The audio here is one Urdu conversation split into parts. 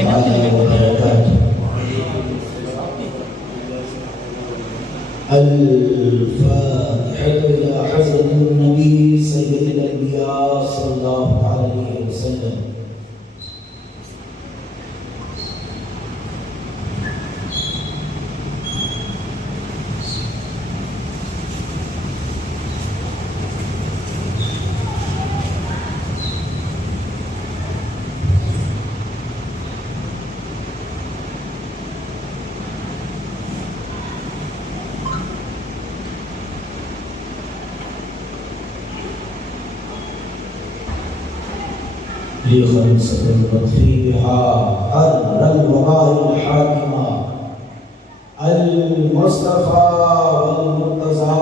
تعالى وبركاته. الفاتحة إلى حضرة النبي سيد الأنبياء صلى الله عليه وسلم. لخمسة فيها حر الوباء الحاكمة المصطفى والمرتضى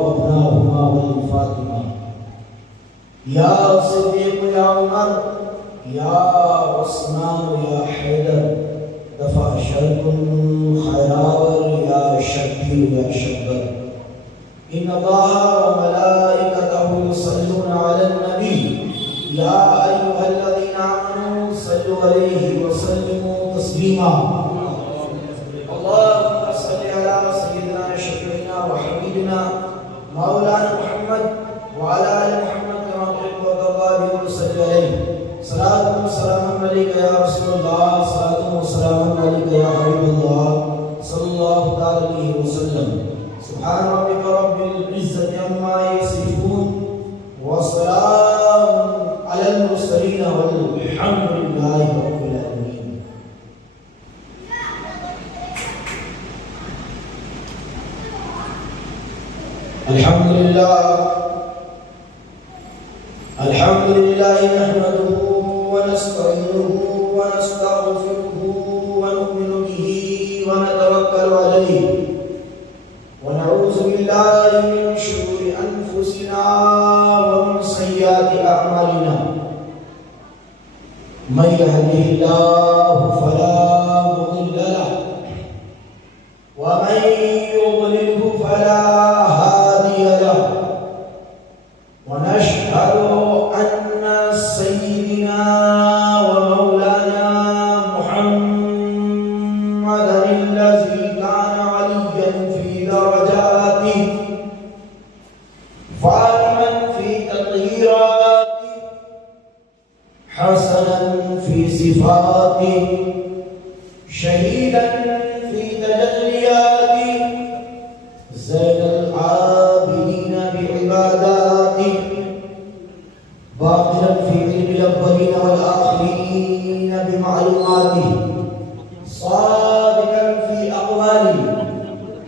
وابناهما والفاطمة. يا صديق يا عمر يا عثمان يا حيدر دفع شرك خيار يا شبير يا شبر. إن الله وملائكته يصلون على النبي يا أيها الذين آمنوا صلوا عليه وسلموا تسليما. اللهم صل على سيدنا شفيعنا وحبيبنا مولانا محمد وعلى آل محمد كما تحب وترضى وصل عليه. صلاة وسلام عليك يا رسول الله، صلاة وسلام عليك يا حبيب الله صلى الله عليه وسلم. سبحان ربك رب العزة عما يصفون وسلام على المرسلين والحمد لله رب العالمين. الحمد لله نحمده ونستعينه ونستغفره ونؤمن به ونتوكل عليه ونعوذ بالله من شرور أنفسنا ومن سيئات أعمالنا. من يهده الله فلا مضل له ومن يضلله فلا هادي له. ونشهد أن سيدنا ومولانا محمدا الذي كان عليا في درجاته فاطما في تطهيراته حسنا في صفاته شهيدا في تجلياته زين العابدين بعباداته باطلا في علم الأولين والآخرين بمعلوماته صادقا في أقواله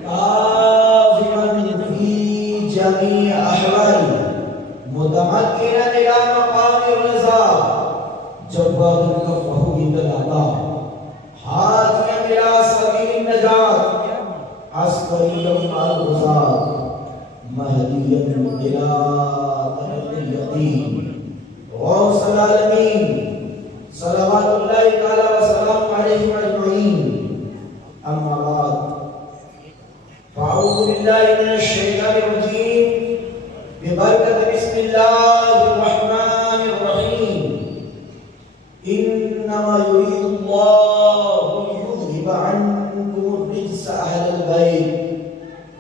كاظما في جميع أحواله متمكنا إلى مقام الرضا جواد كفه عند الله هاديا إلى سبيل النجاة عسكريا مع الغزاة مهديا إلى طريق اليقين غوث العالمين صلوات الله تعالى وسلامه عليهم أجمعين. أما بعد فأعوذ بالله من الشيطان الرجيم ببركة بسم الله الرحمن الرحيم. إنما يريد الله ليذهب عنكم الرجس أهل البيت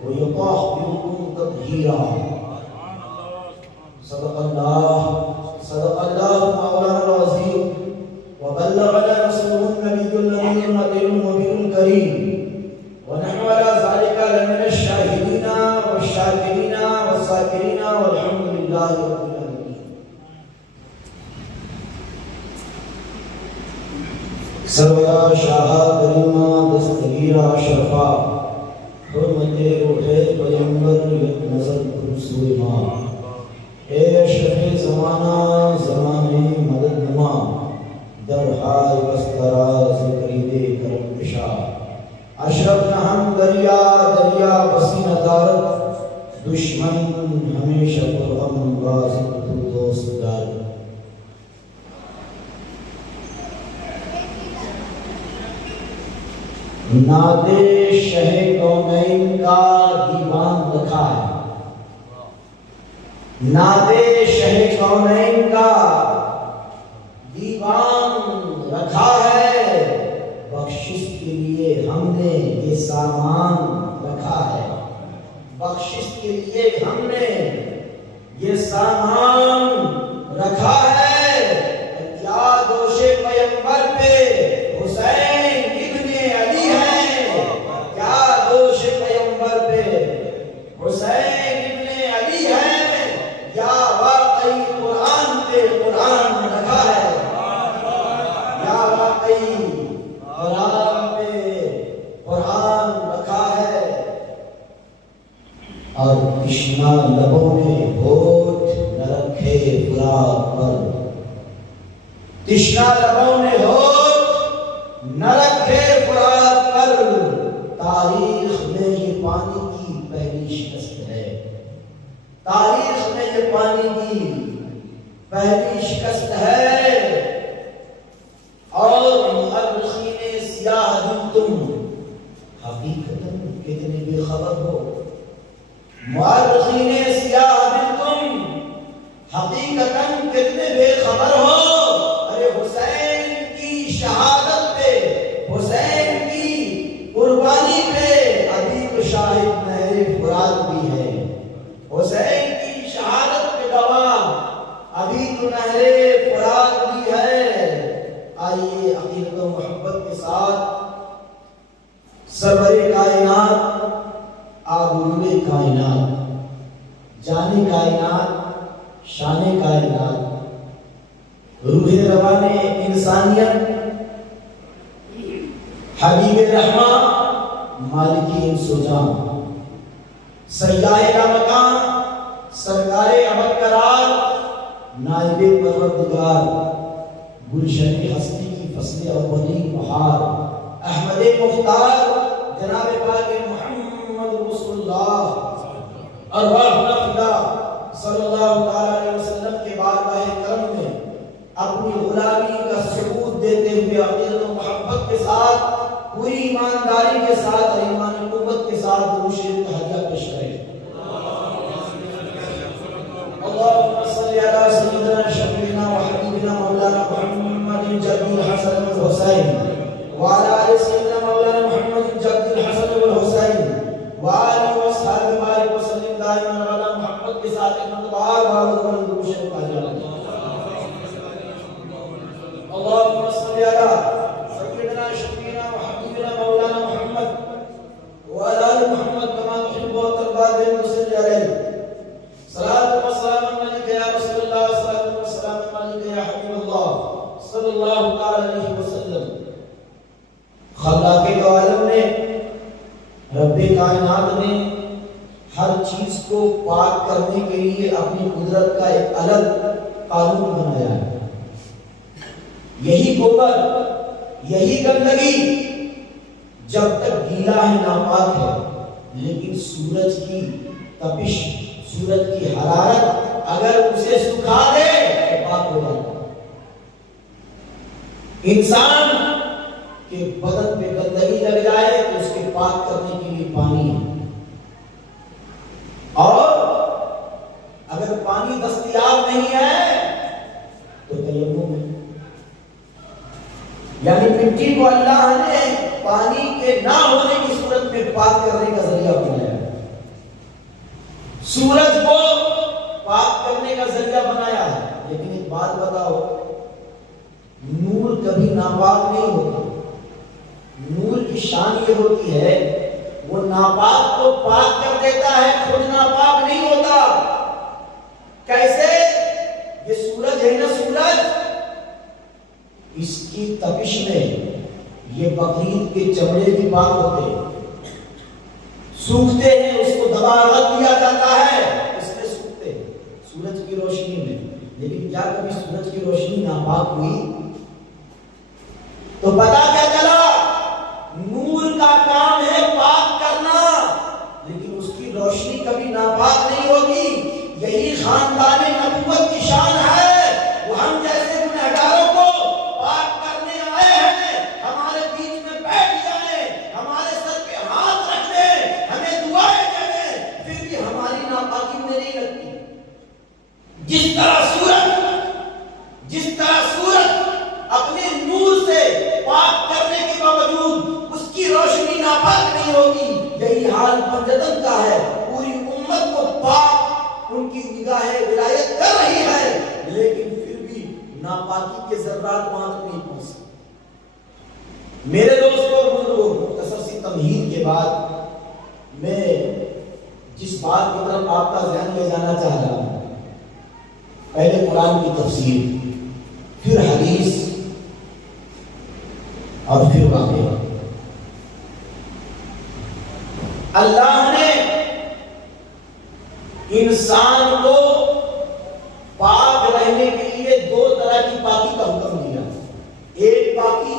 ويطهركم تطهيرا. صدق الله مولانا العظيم وبلغنا رسوله النبي النبي المبين الكريم ونحن على ذلك لمن الشاهدين والشاكرين والذاكرين والحمد لله رب العالمين. سرورا شاہ کریمہ دستگیرہ شفا حرمت روح پیغمبر یک نظر رسول ماں. اے شفیع زمانہ زمانے مدد نما در ہائے بستراز کرید کرم کشا. اشرف نہ ہم دریا دریا بسی نہ دارت دشمن ہمیشہ پر ہم غازی تو دوست دار. نعت شہ کونین کا دیوان رکھا ہے. نعت شہ کونین کا دیوان رکھا ہے. سامان رکھا ہے، بخشش کے لیے ہم نے یہ سامان رکھا ہے۔ کیا دوش پیمبر پہ حسین ابن علی ہے، کیا دوش پیمبر پہ حسین ابن علی ہے، یا واقعی قرآن پہ قرآن رکھا ہے، یا واقعی قرآن پہ قرآن رکھا ہے۔ اور تشنا لبوں میں ہوٹھ نہ رکھے فرات پر، تشنا لبوں میں ہوٹھ نہ رکھے فرات پر، تاریخ میں یہ پانی کی پہلی شکست ہے، تاریخ میں یہ پانی کی پہلی شکست ہے۔ اور مؤرخین سیاہ دل تم حقیقتاً کتنے بے خبر ہو، مؤرخین سیاہ دل تم حقیقتاً کتنے بے خبر ہو۔ ارے حسین کی شہادت پہ، حسین کی قربانی پہ ابھی تو شاہد نہر فرات بھی ہے، حسین کی شہادت پہ گواہ ابھی تو نہر فرات بھی ہے۔ آئیے عقیدت و محبت کے ساتھ سرور کائنات، آبروئے کائنات، جان کائنات، شان کائنات، روح روان انسانیت، حبیب رحمان، مالک انس و جان، سیاح لامکان، سرکار ابد قرار، نائب پروردگار، گلشن ہستی کی فصل اولی بہار، احمد مختار، جناب پاک محمد رسول اللہ ارواحنا فدا صلی اللہ علیہ وسلم کے بارگاہ کرم میں اپنی غلامی کا ثبوت دیتے ہوئے عقیدت و محبت کے ساتھ، پوری ایمانداری کے ساتھ اور ایمان قوت کے ساتھ درود شریف کا ہدیہ پیش کریں۔ اللهم صل على سيدنا شفيعنا وحبيبنا مولانا محمد جد الحسن والحسين وعلى آل سيدنا مولانا محمد جد الحسن والحسين وآله وصحبه وبارك وسلم دائما على محمد کے ساتھ انتظار بارد درود شریف کا ہدیہ۔ اللهم صل على سيدنا شفيعنا وحبيبنا مولانا محمد وعلى آل محمد كما تحب وترضى بهم وصل عليه صلاة وسلام عليك يا رسول الله، صلاة وسلام عليك يا حبيب الله صلی اللہ علیہ وسلم۔ خلاق عالم نے، رب کائنات نے ہر چیز کو پاک کرنے کے لیے اپنی قدرت کا ایک الگ قانون بنایا ہے۔ یہی گوبر، یہی گندگی جب تک گیلا ہے ناپاک ہے، لیکن سورج کی تپش، سورج کی حرارت اگر اسے سکھا دے تو پاک ہو جاتا ہے۔ انسان کے بدن پہ گندگی لگ جائے تو اس کے پاک کرنے کے لیے پانی ہے، اور اگر پانی دستیاب نہیں ہے تو تیمم ہے، یعنی مٹی کو اللہ نے پانی کے نہ ہونے کی صورت میں پاک کرنے کا ذریعہ بنایا ہے، سورج کو پاک کرنے کا ذریعہ بنایا ہے۔ لیکن ایک بات بتاؤ، نور کبھی ناپاک نہیں ہوتا۔ نور کی شان یہ ہوتی ہے وہ ناپاک کو پاک کر دیتا ہے، خود ناپاک نہیں ہوتا۔ کیسے؟ یہ سورج ہے نا، سورج، اس کی تپش میں یہ بقرعید کے چمڑے بھی پاک ہوتے ہیں، سوکھتے ہیں، اس کو دبا رکھ دیا جاتا ہے، اس میں سوکھتے ہیں سورج کی روشنی میں۔ لیکن کیا کبھی سورج کی روشنی ناپاک ہوئی؟ تو پتا کیا چلا؟ نور کا کام ہے پاک کرنا، لیکن اس کی روشنی کبھی ناپاک نہیں ہوگی۔ یہی خاندان نبوت کی شان ہے، وہ ہم جیسے گنہگاروں کو پاک کرنے آئے ہیں، ہمارے بیچ میں بیٹھ جائیں، ہمارے سر پہ ہاتھ رکھ دیں، ہمیں دعائیں دیں، پھر بھی ہماری ناپاکی میں نہیں لگتی۔ جس طرح سورج اپنے نور سے پاک پاکی کے ذرات وہاں تک نہیں پہنچ سکتے۔ میرے دوستوں اور بزرگوں، مختصر سی تمہید کے بعد میں جس بات کی طرف آپ کا ذہن لے جانا چاہ رہا ہوں، پہلے قرآن کی تفسیر، پھر حدیث اور پھر واقعہ۔ اللہ نے انسان کو پاک رہنے کے لیے دو طرح کی پاکی کا حکم دیا۔ ایک پاکی،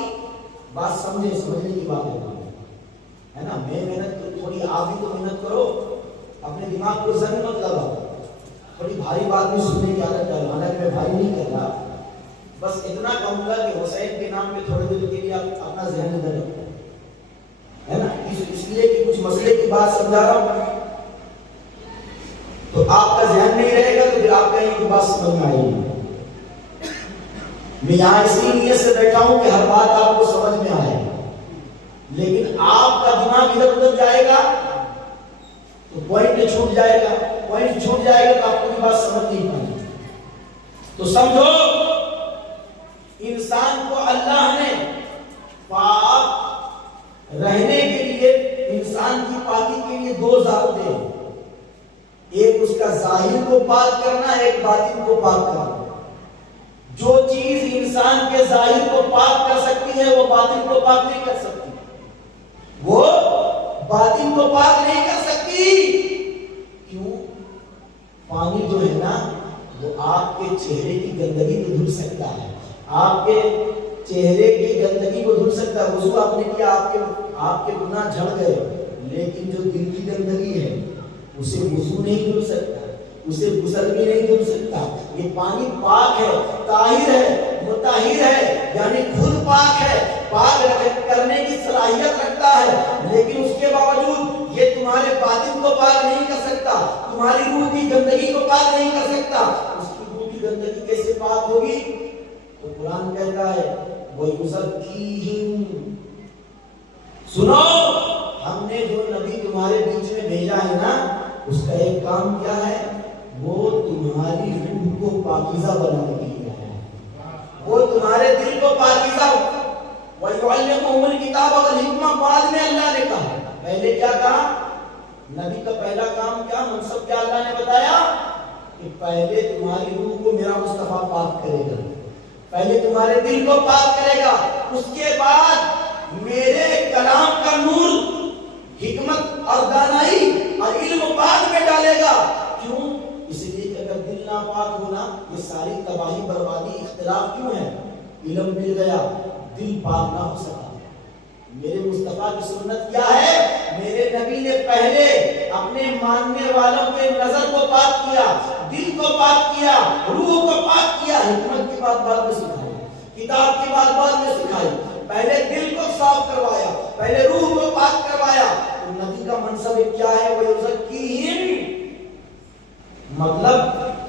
بات سمجھنے کی بات ہے نا، میں محنت تھوڑی، آپ بھی تو محنت کرو، اپنے دماغ کو زنگ مت لگاؤ، تھوڑی بھاری بات بھی سننے کی عادت ڈالو، حالانکہ میں بھاری نہیں کر رہا، بس اتنا کہوں گا کہ حسین کے نام پہ تھوڑے دیر کے لیے آپ اپنا ذہن ادھر رکھو، ہے نا، اس لیے کہ کچھ مسئلے کی بات سمجھا رہا ہوں تو آپ کا ذہن نہیں رہے گا، تو پھر آپ کہیں کہ بات سمجھ میں آئے گی۔ میں یہاں اسی نیت سے بیٹھا ہوں کہ ہر بات آپ کو سمجھ میں آئے، لیکن آپ کا دماغ ادھر ادھر جائے گا تو پوائنٹ چھوٹ جائے گا، پوائنٹ چھوٹ جائے گا تو آپ کو بات سمجھ نہیں پائے گی۔ تو سمجھو، انسان کو اللہ نے پاک رہنے کے لیے، انسان کی پاکی کے لیے دو ضابطے، ایک اس کا ظاہر کو پاک کرنا، ایک باطن کو پاک کرنا۔ جو چیز انسان کے ظاہر کو پاک کر سکتی ہے وہ باطن کو پاک نہیں کر سکتی، وہ باطن کو پاک نہیں کر سکتی۔ کیوں؟ پانی جو ہے نا وہ آپ کے چہرے کی گندگی کو دھل سکتا ہے، آپ کے چہرے کی گندگی کو دھل سکتا ہے، وضو آپ نے کیا، آپ کے گناہ جھڑ گئے، لیکن جو دل کی گندگی ہے اسے وضو نہیں دھل سکتا، اسے غسل بھی نہیں دھل سکتا۔ یہ پانی پاک ہے، طاہر ہے، مطہر ہے، یعنی خود پاک ہے، پاک کرنے کی صلاحیت رکھتا ہے، لیکن اس کے باوجود یہ تمہارے باطن کو پاک نہیں کر سکتا، تمہاری روح کی گندگی کو پاک نہیں کر سکتا۔ اس کی روح کی گندگی کیسے پاک ہوگی؟ تو قرآن کہتا ہے وَيُزَكِّيهِمْ، سنو، ہم نے جو نبی تمہارے بیچ میں بھیجا ہے نا، اس کا ایک کام کیا ہے؟ وہ تمہاری روح کو پاکیزہ بنانے کے لیے ہے، وہ تمہارے دل کو پاکیزہ۔ وَيُعَلِّمُهُمُ الْكِتَابَ وَالْحِكْمَةَ، بعد میں اللہ نے کہا، پہلے کیا کہا؟ نبی کا پہلا کام کیا، منصب کیا اللہ نے بتایا کہ پہلے تمہاری روح کو میرا مصطفیٰ پاک کرے گا، پہلے تمہارے دل کو پاک کرے گا، اس کے بعد میرے کلام کا نور، حکمت اور دانائی اور علم بعد میں ڈالے گا۔ کیوں؟ اس لیے کہ اگر دل ناپاک ہونا، یہ ساری تباہی، بربادی، اختلاف کیوں ہے؟ علم مل گیا، دل پاک نہ ہو سکا۔ میرے مصطفیٰ کی سنت کیا ہے؟ میرے نبی نے پہلے اپنے ماننے والوں کے نظر کو پاک کیا، دل کو پاک کیا، روح کو پاک کیا، حکمت کی بات بعد میں سکھائی، کتاب کی بات بعد میں سکھائی، پہلے دل کو صاف کروایا، پہلے روح کو پاک کروایا۔ تو نبی کا منصب کیا ہے؟ وَيُزَكِّيهِمْ، مطلب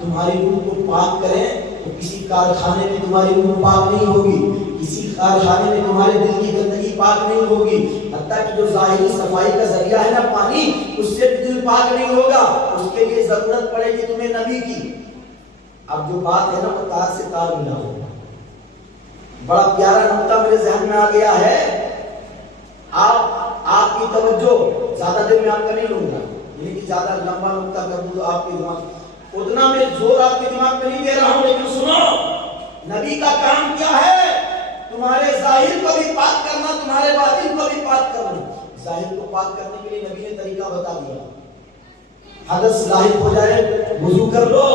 تمہاری روح کو پاک کریں تو کسی کارخانے میں تمہاری روح پاک نہیں ہوگی، کسی کارخانے میں تمہارے دل کی گندگی پاک نہیں ہوگی، حتیٰ کہ جو ظاہری صفائی کا ذریعہ ہے نا پانی، اس سے بھی دل پاک نہیں ہوگا، اس کے لیے ضرورت پڑے گی تمہیں نبی کی۔ اب جو بات ہے نا وہ تار سے تار ملا ہوگا۔ بڑا پیارا نقطہ میرے ذہن میں آ گیا ہے، آپ کی توجہ، زیادہ دیر میں آپ کا نہیں لوں گا، یعنی کہ زیادہ لمبا نقطہ کر دوں تو آپ کے دماغ، اتنا میں زور آپ کے دماغ میں نہیں دے رہا ہوں، لیکن سنو، نبی کا کام کیا ہے؟ تمہارے ظاہر کو بھی پاک کرنا، تمہارے باطن کو بھی پاک کرنا۔ ظاہر کو پاک کرنے کے لیے نبی نے طریقہ بتا دیا، حدث لاحق ہو جائے وضو کر لو،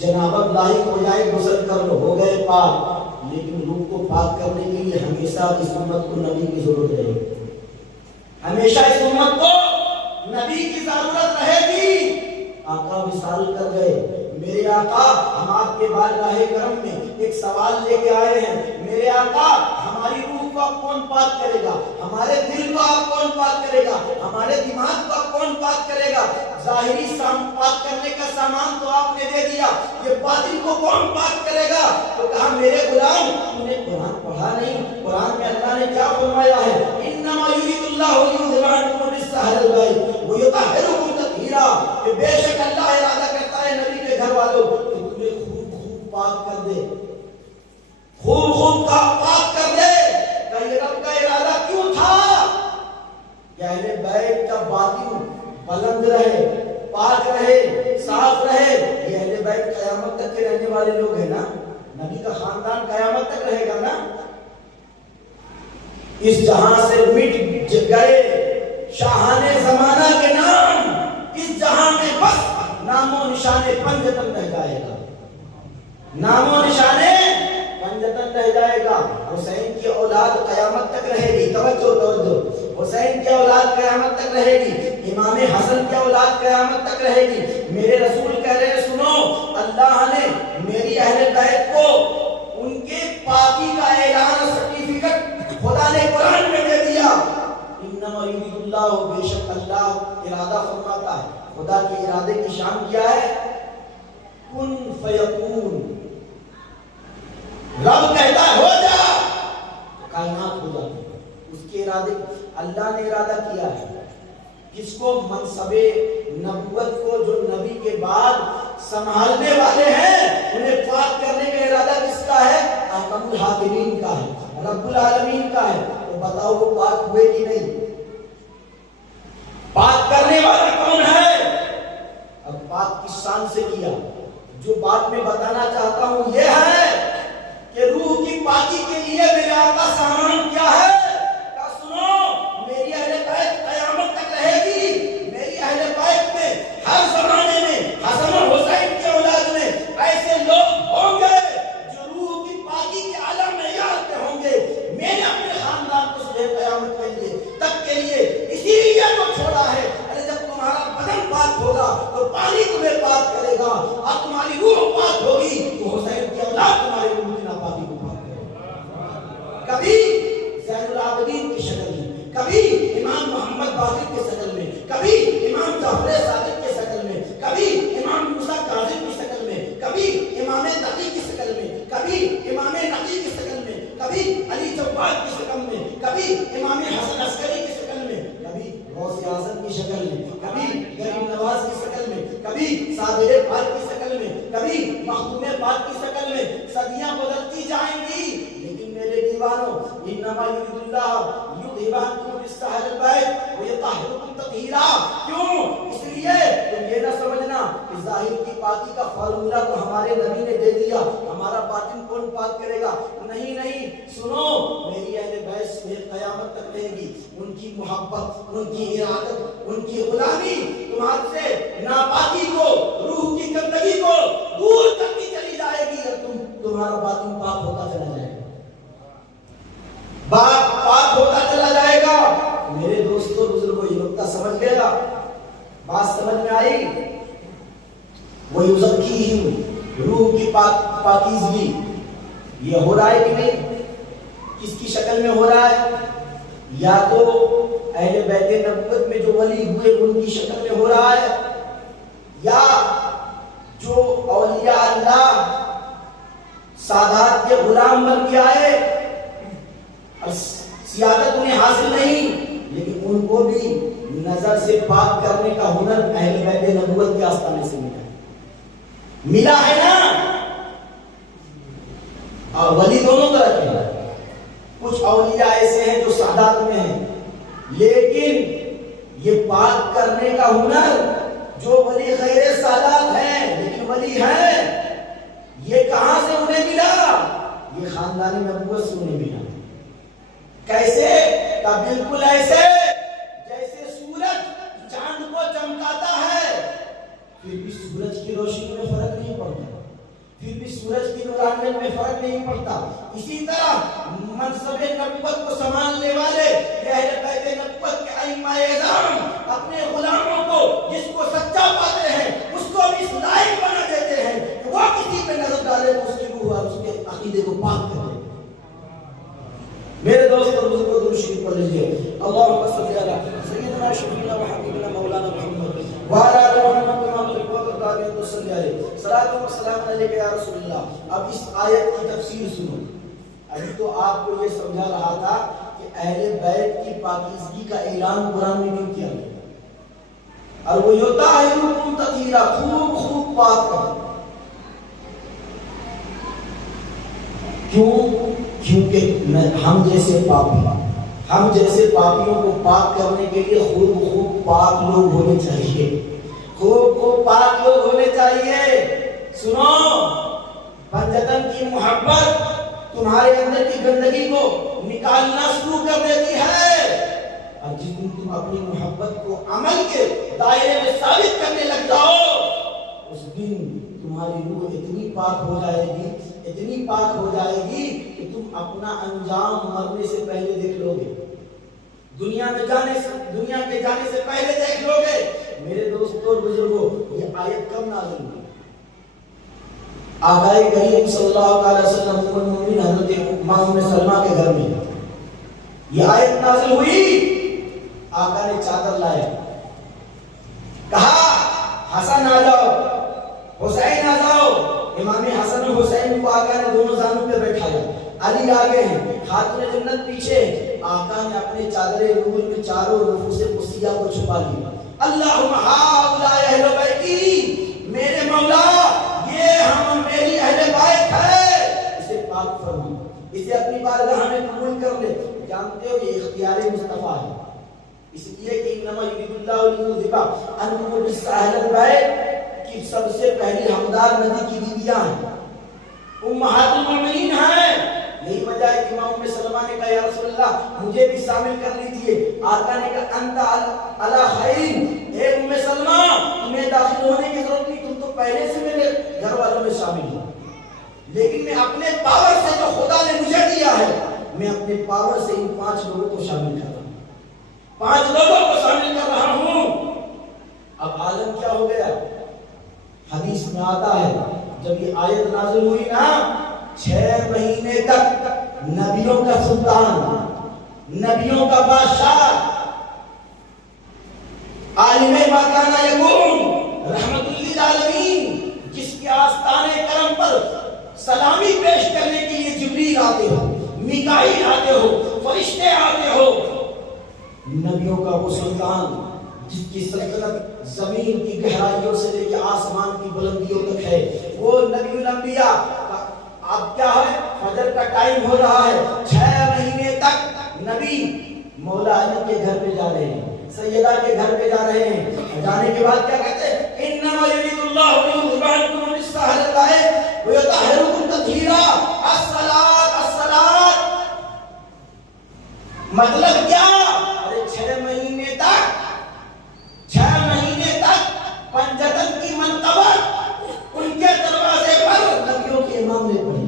جنابت لاحق ہو جائے غسل کر لو، ہو گئے پاک۔ لیکن روح کو پاک کرنے کے لیے ہمیشہ اس امت کو نبی کی ضرورت رہے گی، ہمیشہ اس امت کو نبی کی ضرورت رہے گی۔ آقا وصال کر گئے، میرے آقا ہم آپ کے بارگاہ کرم میں ایک سوال لے کے آئے ہیں، میرے آقا ہماری روح کو آپ کون پاک کرے گا، ہمارے دل کو آپ کون پاک کرے گا، ہمارے دماغ کو آپ کون پاک کرے گا؟ ظاہری پاک کرنے کا سامان تو آپ نے دے دیا، یہ باطن کو کون پاک کرے گا؟ تو کہا میرے غلام، تو نے قرآن پڑھا نہیں؟ قرآن میں اللہ نے کیا فرمایا ہے؟ انما یرید اللہ لیذھب عنکم الرجس اہل البیت ویطہرکم تطہیرا، کہ بے شک اللہ ارادہ کرتا ہے نبی کے گھر والوں کہ تمہیں خوب پاک کر دے۔ خوب خوب کا پاک کر دے. کہ یہ رب کا ارادہ کیوں تھا کہ اہل بیت کا باطن بلند رہے، پاک رہے، صاف رہے. یہ اہل بیت قیامت تک کے رہنے والے لوگ ہیں نا. نبی کا خاندان قیامت تک رہے گا نا. اس جہاں سے مٹ گئے شاہان زمانہ کے نام، اس جہاں میں بس نام و نشان پنجتن رہ جائے گا. نام و نشان پنجتن رہ جائے گا. حسین کی اولاد قیامت تک رہے گی. توجہ توجہ. حسین کی اولاد قیامت تک رہے گی. امام حسن کی اولاد قیامت تک رہے گی. میرے رسول کہہ رہے ہیں سنو، اللہ نے میری اہل بیت کو ان کے پاکی کا اعلان سرٹیفکیٹ خدا نے قرآن میں دے دیا. انما یرید اللہ، بے شک اللہ ارادہ فرماتا ہے. خدا کے ارادے کی شان کیا ہے؟ کن فیکون. رب کہتا ہے ہو جا، کائنات ہو جاتی ہے. اس کے ارادے اللہ نے ارادہ کیا ہے. جس کو منصب نبوت کو جو نبی کے بعد سنبھالنے والے ہیں انہیں پاک کرنے کا ارادہ کس کا ہے؟ احکم الحاکمین کا ہے، رب العالمین کا ہے. تو بتاؤ وہ پاک ہوئے کہ نہیں؟ پاک کرنے والا کون ہے؟ اب پاک کس شان سے کیا؟ جو بات میں بتانا چاہتا ہوں یہ ہے کہ روح کی پاکی کے لیے میرے آقا سامان کیا ہے؟ کیا سنو، میری اہل بیت قیامت تک رہے گی. میری اہل بیت میں ہر زمانے میں حسن و حسین کے اولاد میں ایسے لوگ ہوں گے جو روح کی پاکی کے اعلیٰ معیار پہ ہوں گے. میں نے اپنے خاندان کو صبح قیامت کے لیے تک کے لیے اسی لیے تو چھوڑا ہے. ارے جب تمہارا بدن پاک ہوگا تو پانی تمہیں پاک کرے گا، اور تمہاری روح پاک ہوگی تو حسین کی اولاد تمہاری روح کی ناپاکی کو پاک کرے گا. کبھی زین العابدین کی شکل میں، کبھی امام محمد باقر کی شکل میں، کبھی امام جعفر صادق کی شکل میں، کبھی امام موسیٰ کاظم کی شکل میں، کبھی امام تقی کی شکل میں، کبھی امام نقی کی شکل میں، کبھی علی جواد کی شکل میں، کبھی امام حسن عسکری کی شکل میں، کبھی غوث اعظم کی شکل میں، کبھی غریب نواز کی شکل میں، کبھی صابر پاک کی شکل میں، کبھی مخدوم پاک کی شکل میں. صدیاں بدلتی جائیں گی لیکن میرے دیوانوں، انما یرید اللہ یذھب عنکم الرجس اہل البیت ویطہرکم تطہیرا. کیوں؟ اس لیے تم یہ نہ سمجھنا کہ ظاہر کی پاکی کا فارمولہ تو ہمارے نبی نے دے دیا، ہمارا باطن کون پاک کرے گا؟ نہیں نہیں. سنو، میری اہل بیت سے قیامت تک رہے گی. ان کی محبت، ان کی ارادت، ان کی غلامی تمہارے سے ناپاکی کو، روح کی گندگی کو دور کرتی چلی جائے گی. تمہارا باطن پاک ہوتا چلا جائے گا، پاک ہوتا چلا جائے گا. میرے دوستوں بزرگوں، یہ نقطہ سمجھ گئے گا؟ بات سمجھ میں آئی؟ وہ یزکیہم، روح کی پاکیزگی یہ ہو رہا ہے کہ نہیں؟ کس کی شکل میں ہو رہا ہے؟ یا تو اہل بیت نبوت میں جو ولی ہوئے ان کی شکل میں ہو رہا ہے، یا جو اولیاء اللہ سادات کے غلام بن کے آئے اور سیادت انہیں حاصل نہیں لیکن ان کو بھی نظر سے پاک کرنے کا ہنر اہل بیت نبوت کے آستانے سے ملا ہے نا. اور ولی دونوں طرح کے ہیں. کچھ اولیاء ایسے ہیں جو سادات میں ہیں لیکن یہ پاک کرنے کا ہنر جو ولی غیر سادات ہیں لیکن ولی ہیں، یہ کہاں سے انہیں ملا؟ یہ خاندان نبوت سے انہیں ملا. کیسے؟ کہ بالکل ایسے جیسے سورج چاند کو چمکاتا ہے، پھر بھی سورج کی روشنی میں فرق نہیں پڑتا، پھر بھی سورج کی نورانیت میں فرق نہیں پڑتا. اسی طرح منصب نبوت کو سنبھالنے والے اہل بیت نبوت کے ائمہ اعظام اپنے غلاموں کو جس کو سچا پاتے ہیں اس کو بھی اس لائق بنا دیتے ہیں کہ وہ کسی پہ نظر ڈالے تو اس کی روح اور اس کے عقیدے کو پاک کر دے. میرے دوست اور بزرگوں، درود شریف پڑھ لیجیے. اللهم صل علی سیدنا شفیعنا و حبیبنا مولانا محمد وعلی آل محمد کما تحب و صلی علیہ صلاۃ و سلام علیک یا رسول اللہ. اب اس آیت کی تفسیر سنو. ابھی تو آپ کو یہ سمجھا رہا تھا کہ اہل بیت کی پاکیزگی کا اعلان قرآن میں کیوں کیا گیا، اور وہ یطہرکم تطہیرا، خوب خوب پاک کر. کیوں؟ کیونکہ ہم جیسے پاپیوں کو پاک کرنے کے لیے خوب پاک لوگ ہونے چاہیے، خوب پاک لوگ ہونے چاہیے۔ سنو، پنجتن کی محبت تمہارے اندر کی گندگی کو نکالنا شروع کر دیتی ہے، اور جس دن تم اپنی محبت کو عمل کے دائرے میں ثابت کرنے لگ جاؤ، اس دن تمہاری روح اتنی پاک ہو جائے گی کہ تم اپنا انجام مرنے سے پہلے دیکھ لو گے، دنیا کے جانے سے پہلے دیکھ لو گے۔ میرے دوستوں اور بزرگوں، یہ آیت کب نازل ہوئی؟ آقا کریم صلی اللہ علیہ وسلم ام المؤمنین حضرت ام سلمہ کے گھر میں یہ آیت نازل ہوئی۔ آقا نے چادر لایا، کہا حسن آ جاؤ، حسین آ جاؤ۔ امام حسن اور حسین کو آقا نے دونوں زانوں پہ بٹھایا، علی آگے ہیں، خاتون جنت پیچھے۔ آقا نے اپنے چادر نور میں چاروں نفوس قدسیہ کو چھپا لیا۔ اللہم ہؤلاء اہل بیتی، میرے مولا یہ میری اہل بیت ہے، اسے پاک فرما، اسے اپنی بارگاہ میں قبول کر لے۔ جانتے ہو یہ اختیار مصطفیٰ ہے، اس لیے کہ انما یرید اللہ لیذھب عنکم الرجس اہل البیت کی سب سے پہلی حقدار نبی کی بیویاں ہیں، امہات المؤمنین ہیں۔ یہی وجہ ہے کہ ام سلمہ نے کہا یا رسول اللہ مجھے بھی شامل کر لیجئے۔ آقا نے کہا انت علی خیر، اے ام سلمہ تمہیں داخل ہونے کی ضرورت نہیں، تم تو پہلے سے میرے گھر والوں میں شامل ہو، لیکن میں اپنے پاور سے جو خدا نے مجھے دیا ہے، میں اپنے پاور سے ان 5 لوگوں کو شامل کر رہا ہوں، 5 لوگوں کو شامل کر رہا ہوں۔ اب عالم کیا ہو گیا؟ حدیث میں آتا ہے جب یہ آیت نازل ہوئی نا، 6 مہینے تک نبیوں کا سلطان، نبیوں کا بادشاہ، عالم ما کان یکون رحمت للعالمین، جس کے آستانے کرم پر سلامی پیش کرنے کے لیے جبریل آتے ہو، میکائیل آتے ہو، فرشتے آتے ہو، نبیوں کا وہ سلطان جس کی سلطنت زمین کی گہرائیوں سے لے کے آسمان کی بلندیوں تک ہے، وہ نبی الانبیاء۔ اب کیا ہے؟ فجر کا ٹائم ہو رہا ہے، 6 مہینے تک نبی مولا علی کے گھر پہ جا رہے ہیں، سیدہ کے گھر پہ جا رہے ہیں۔ جانے کے بعد کیا کہتے ہیں؟ انما یرید اللہ لیذھب عنکم الرجس اہل البیت ویطہرکم تطہیرا، الصلاۃ الصلاۃ۔ مطلب کیا؟ ارے 6 مہینے تک پنجتن کی منقبت ان کے دروازے پر نبیوں کے امام نے پڑھی،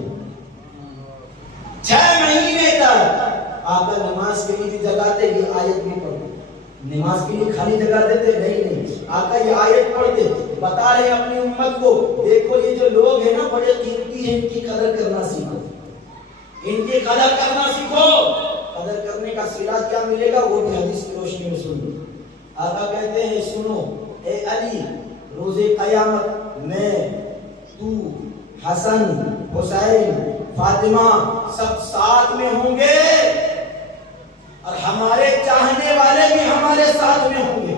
6 مہینے تک۔ آقا نماز کے لیے جگاتے یہ آیت بھی پڑھو، نماز کے لیے خالی جگہ دیتے نہیں، آقا یہ آیت پڑھتے، بتا رہے اپنی امت کو دیکھو یہ جو لوگ ہیں نا بڑے قیمتی ہیں، ان کی قدر کرنا سیکھو، ان کی قدر کرنا سیکھو۔ قدر کرنے کا صلہ کیا ملے گا وہ بھی حدیث کی روشنی میں سن لو۔ آقا کہتے ہیں سنو اے علی، روز قیامت میں تو، حسن، حسین، فاطمہ سب ساتھ میں ہوں گے، اور ہمارے چاہنے والے بھی ہمارے ساتھ میں ہوں گے۔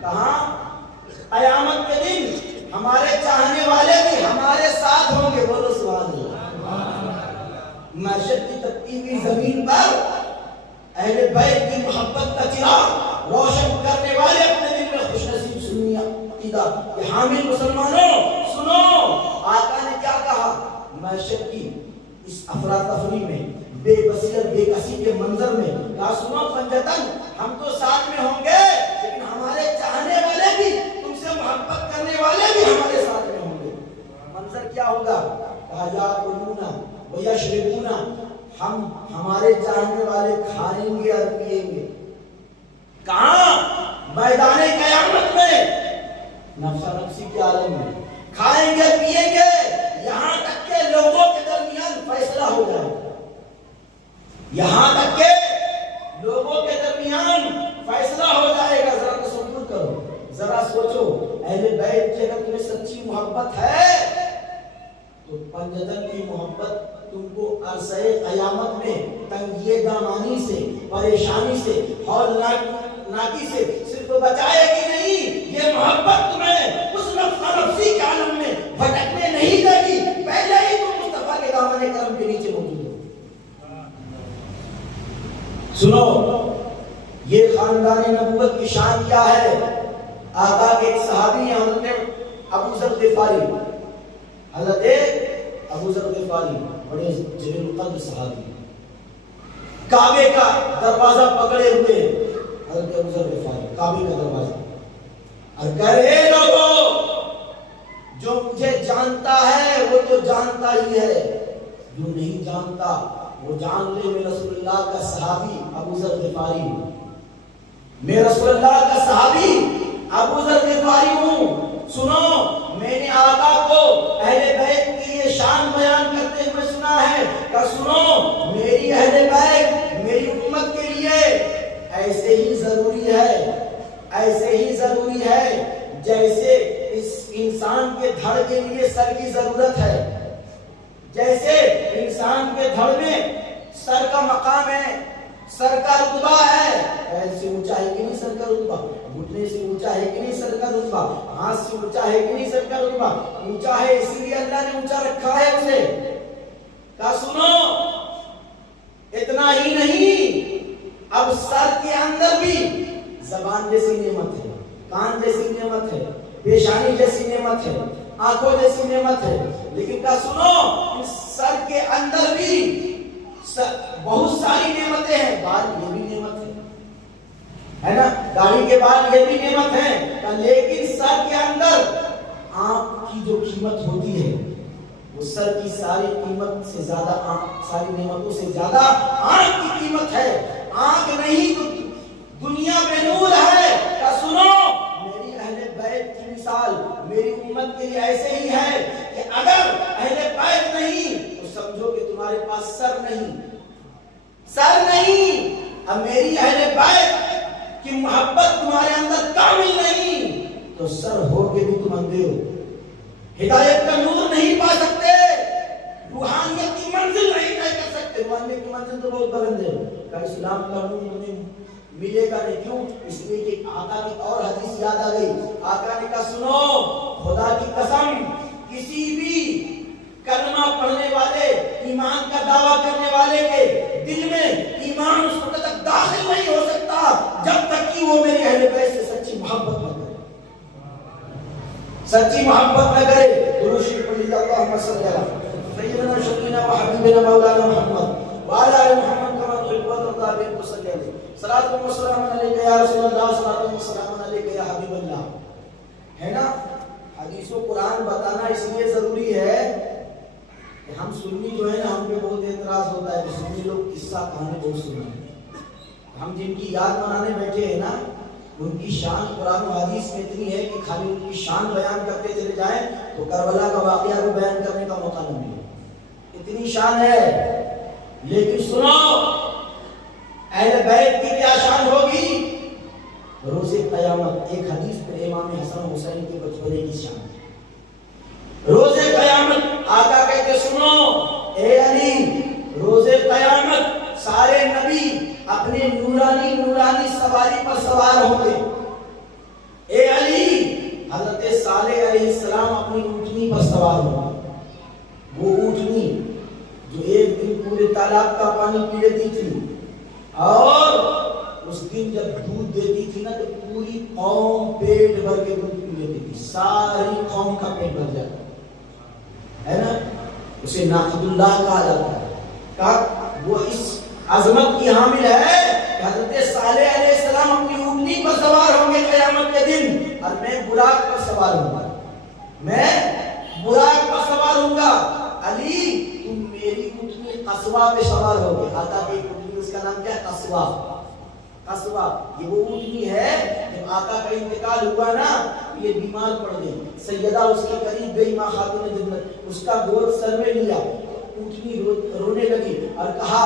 کہاں؟ قیامت کے دن ہمارے چاہنے والے بھی ہمارے ساتھ ہوں گے۔ بولو سبحان اللہ۔ معیشت کی تپتی ہوئی زمین پر اہل بیت کی محبت کا چراغ روشن کرنے والے اپنے دل میں خوش نصیب سنی عقیدہ کہ حامل مسلمانوں سنو، آقا نے کیا کہا؟ معیشت کی اس افراتفری میں، بے بصیرت بے کسی کے منظر میں کہا سنو پنجتن ہم تو ساتھ میں ہوں گے، لیکن ہمارے چاہنے والے بھی، تم سے محبت کرنے والے بھی ہمارے ساتھ میں ہوں گے۔ منظر کیا ہوگا؟ کہا یاکلون ویشربون، ہم ہمارے چاہنے والے کھائیں گے اور پیئیں گے۔ کہاں؟ میدان قیامت میں، نفسا نفسی کے عالم میں کھائیں گے پیئیں گے، یہاں تک کہ لوگوں کے درمیان فیصلہ ہو جائے، یہاں تک کہ لوگوں کے درمیان فیصلہ ہو جائے گا۔ ذرا تصور کرو، ذرا سوچو، اہل بیت کی اگر تمہیں سچی محبت ہے تو پنجتن کی محبت تم کو عرصہ قیامت میں تنگی دامانی سے، پریشانی سے، ہولناکی سے صرف بچائے گی نہیں، یہ محبت تمہیں اس نفس نفسی کے عالم میں بھٹکنے نہیں دے گی، پہلے ہی تم مصطفیٰ کے دامن کرم کے نیچے موجود سنو یہ خاندان نبوت کی شان کیا ہے. آقا کے ایک صحابی ہیں حضرت ابو ذر غفاری. حضرت ابو ذر غفاری بڑے جلیل القدر صحابی, کعبے کا دروازہ پکڑے ہوئے حضرت ابو ذر غفاری, کعبے کا دروازہ, اور کہہ رہے لوگوں جو مجھے جانتا ہے وہ تو جانتا ہی ہے, جو نہیں جانتا وہ جان لے میں رسول اللہ کا صحابی ابو ذر غفاری ہوں, میں رسول اللہ کا صحابی ابو ذر غفاری ہوں. سنو میں نے آقا کو اہل بیت کی یہ شان بیان کرتے ہوئے سنا ہے کہ سنو میری اہل بیت میری امت کے لیے ایسے ہی ضروری ہے, ایسے ہی ضروری ہے جیسے اس انسان کے دھڑ کے لیے سر کی ضرورت ہے, جیسے انسان کے دھڑ میں سر کا مقام ہے, سر کا رتبہ ہے. پیر سے اونچا ہے کہ نہیں سر کا رتبہ, گھٹنے سے اونچا ہے کہ نہیں سر کا رتبہ, ہاتھ سے اونچا ہے کہ نہیں سر کا رتبہ, اونچا ہے اسی لیے اللہ نے اونچا رکھا ہے اسے. کہا سنو اتنا ہی نہیں, اب سر کے اندر بھی زبان جیسی نعمت ہے, کان جیسی نعمت ہے, پیشانی جیسی نعمت ہے, آنکھوں جیسی نعمت ہے, لیکن کہا سنو سر کے اندر بھی بہت ساری نعمتیں ہیں. بال یہ بھی نعمت ہے نا, داڑھی کے بال یہ بھی نعمت ہے, لیکن سر کے اندر آنکھ کی جو قیمت ہوتی ہے وہ سر کی ساری قیمت سے زیادہ, ساری نعمتوں سے زیادہ آنکھ کی قیمت ہے. آنکھ نہیں تو دنیا پہ نور ہے. کہا سنو میری اہل بیت کی مثال میری امت کے لیے ایسے ہی ہے کہ اگر اہل بیت نہیں تو سمجھو کہ تمہارے پاس سر نہیں, سر نہیں. اب میری اہل بیت کی محبت تمہارے اندر کامل نہیں تو سر ہو کے بھی تم اندھے ہو, ہدایت کا نور نہیں پا سکتے, روحانیت کی منزل نہیں طے کر سکتے. روحانیت کی منزل تو بہت بلند ہے, کہ اسلام کا نور تمہیں ملے گا نہیں. کیوں؟ اس لیے کہ آقا کی اور حدیث یاد آ گئی. آقا نے کہا سنو خدا کی قسم کسی بھی کلمہ پڑھنے والے ایمان کا دعویٰ کرنے والے کے دل میں ایمان اس وقت تک داخل نہیں ہو سکتا جب تک کہ وہ میرے اہل بیت سے سچی محبت نہ کرے, سچی محبت نہ کرے. درود شریف پڑھیے اللہم صلی علی سیدنا شفیعنا و حبیبنا مولانا محمد وعلی آل محمد کما تحب و ترضى صلی علیہ صلاۃ و سلام علیک یا رسول اللہ, صلاۃ و سلام علیک یا حبیب اللہ. ہے نا حدیث و قرآن بتانا اس لیے ضروری ہے کہ ہم سنی جو ہے نا ہم پہ بہت اعتراض ہوتا ہے کہ سنی لوگ قصہ کہانی بہت سنیں. ہم جن کی یاد منانے بیٹھے ہیں نا ان کی شان قرآن و حدیث میں اتنی ہے کہ خالی ان کی شان بیان کرتے چلے جائیں تو کربلا کا واقعہ بھی بیان کرنے کا موقع نہ ملے, اتنی شان ہے. لیکن سنو اہل بیت کی کیا شان ہوگی روز قیامت. ایک حدیث پر امام حسن حسین کے بچپنے کی شان. روز قیامت آقا کہتے سنو اے علی, روز قیامت سارے نبی اپنے نورانی نورانی سواری پر سوار ہوں گے. اے علی حضرت صالح علیہ السلام اپنی اونٹنی پر سوار ہوں گے. وہ اونٹنی جو ایک دن پورے تالاب کا پانی پی لیتی تھی اور اس دن جب دودھ دیتی تھی نا تو پوری قوم پیٹ بھر کے دودھ پی لیتی تھی, ساری قوم کا پیٹ بھر جاتا ہے نا, اسے ناقد اللہ کہا جاتا ہے. کہا وہ اس عظمت کی حامل ہے کہ حضرت صالح علیہ السلام اپنی اونٹنی پر سوار ہوں گے قیامت کے دن اور میں براق پر سوار ہوں گا, میں براق پر سوار ہوں گا. علی تم میری اونٹنی قصوہ پہ سوار ہوگے. آتا کہ اونٹنی اس کا نام کیا ہے؟ قصوہ. قصوہ یہ وہ اونٹنی ہے جب آقا کا انتقال ہوا نا یہ بیمار پڑ گئی, سیدہ اس کے قریب گئی ماں خاتون جنت, اس کا گود سر میں لیا, اونٹنی رونے لگی اور کہا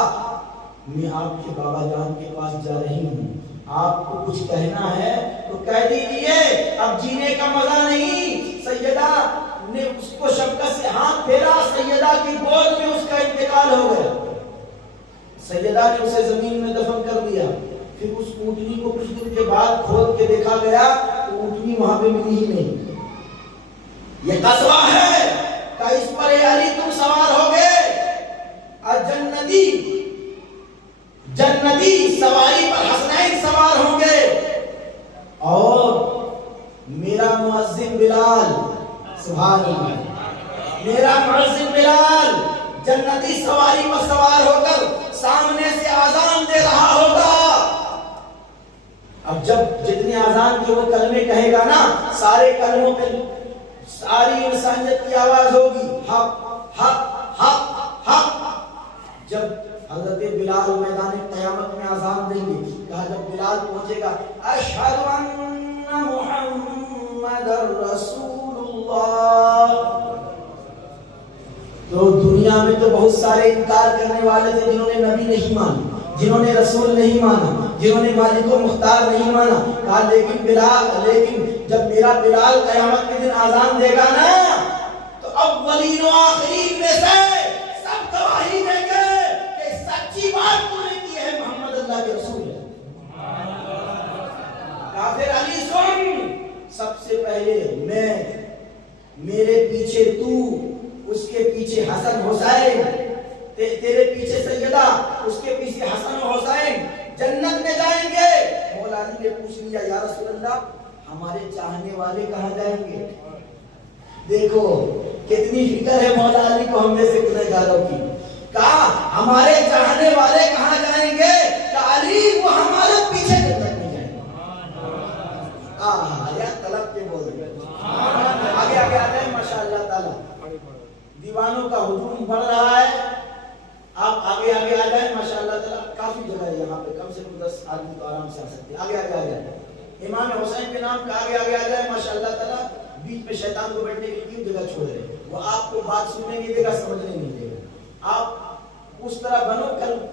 میں آپ کے بابا جان کے پاس جا رہی ہوں, آپ کو کچھ کہنا ہے تو کہہ دیجیے, اب جینے کا مزہ نہیں. سیدہ نے اس کو شفقت سے ہاتھ پھیرا, سیدہ کی گود میں اس کا انتقال ہو گیا. سیدہ نے اسے زمین میں دفن کر دیا. پھر اس اونٹنی کو کچھ دن کے بعد کھود کے دیکھا گیا تو اونٹنی وہاں پہ ملی ہی نہیں. یہ قصوہ ہے کہ اس پر اے علی تم سوار ہو گئے اور جنتی جنتی سواری پر حسنین سوار ہوں گے اور میرا مؤذن بلال، سبحان اللہ، میرا مؤذن بلال جنتی سواری پر سوار ہو کر سامنے سے آذان دے رہا ہوگا۔ اب جب جتنی آذان کی وہ کلمے کہے گا نا، سارے کلموں پہ ساری انسانیت کی آواز ہوگی، حق حق حق حق۔ جب حضرت بلال میدان قیامت میں آذان دیں گے، کہا جب بلال پہنچے گا اشہد ان محمد رسول اللہ، تو دنیا میں تو بہت سارے انکار کرنے والے تھے، جنہوں نے نبی نہیں مانا، جنہوں نے رسول نہیں مانا، جنہوں نے مالک و مختار نہیں مانا، کہا لیکن جب میرا بلال قیامت کے دن آذان دے گا نا، تو اولین و آخرین میں سے سب گواہی دیں گے کہ سچی بات تو نے کی ہے، محمد اللہ کے رسول ہے۔ کافر علی سن، سب سے پہلے میں، میرے پیچھے تو، اس کے پیچھے حسن حسین، تیرے پیچھے سیدہ، اس کے پیچھے حسن و حسین جنت میں جائیں گے۔ مولا علی نے پوچھ لیا یا رسول اللہ ہمارے چاہنے والے کہاں جائیں گے؟ دیکھو کتنی فکر ہے مولا علی کو ہم میں سے گنہگاروں کی۔ کہا ہمارے چاہنے والے کہاں جائیں گے؟ کہ علی وہ ہمارے پیچھے جنت میں جائیں گے۔ یا طلب کے بول رہے آگے آگے آ جائیں ماشاءاللہ تعالی، دیوانوں کا ہجوم بڑھ رہا ہے، آپ آگے آگے آ جائیں ماشاءاللہ تعالی، کافی جگہ ہے یہاں پہ، کم سے کم 10 آدمی تو آرام سے آ سکتے ہیں۔ آگے آگے آ جائیں، امام حسین کے نام کا آگے آگے آ جائیں ماشاءاللہ تعالی۔ بیچ میں شیطان کو بیٹھنے کے لیے جگہ چھوڑ رہے ہیں، وہ آپ کو بات سننے نہیں دے گا، سمجھنے نہیں دے گا۔ آپ اس طرح بنو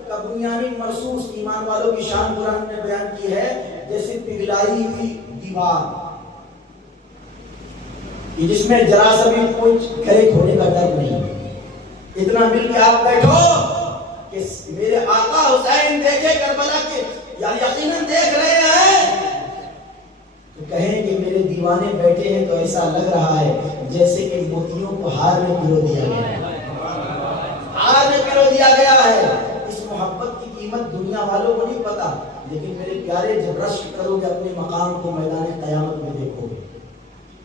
کا بنیانی مرصوص ایمان والوں کی شان قرآن نے بیان کی ہے جیسے پگھلائی ہوئی دیوار، جس میں ذرا سا بھی کوئی کریک ہونے کا ڈر نہیں۔ اتنا مل کے آپ بیٹھو کہ میرے آقا حسین دیکھے کربلا کے، یعنی یقیناً دیکھ رہے ہیں، تو کہیں کہ میرے دیوانے بیٹھے ہیں تو ایسا لگ رہا ہے جیسے کہ موتیوں کو ہار میں پرو دیا گیا ہے، ہار میں پرو دیا گیا ہے۔ اس محبت کی قیمت دنیا والوں کو نہیں پتا، لیکن میرے پیارے جب رشک کرو گے اپنے مقام کو میدان قیامت میں دیکھو گے،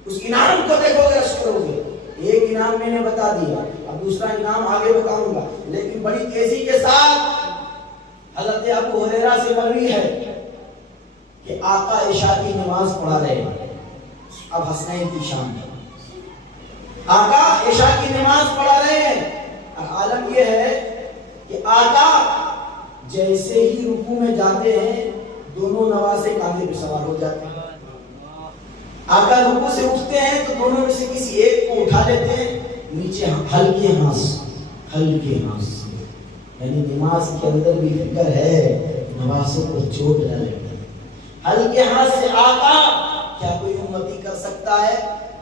اس انعام کو دیکھو گے، رشک کرو گے۔ ایک انعام میں نے بتا دیا، اب دوسرا انعام آگے بتاؤں گا، لیکن بڑی تیزی کے ساتھ حضرت ابو ہریرہ سے مروی ہے کہ آقا عشاء کی نماز پڑھا رہے ہیں۔ اب حسنین کی شان ہے، آقا عشاء کی نماز پڑھا رہے ہیں، عالم یہ ہے کہ آقا جیسے ہی رکوع میں جاتے ہیں دونوں نواسے کاندھے پہ سوار ہو جاتے ہیں۔ آقا رکوع سے اٹھتے ہیں تو دونوں میں سے کسی ایک کو اٹھا لیتے ہیں نیچے ہلکے ہاتھ سے، یعنی نماز کے اندر بھی فکر ہے نواسوں کو چوٹ نہ لگے۔ ہلکے ہاتھ سے آقا، کیا کوئی امتی کر سکتا ہے؟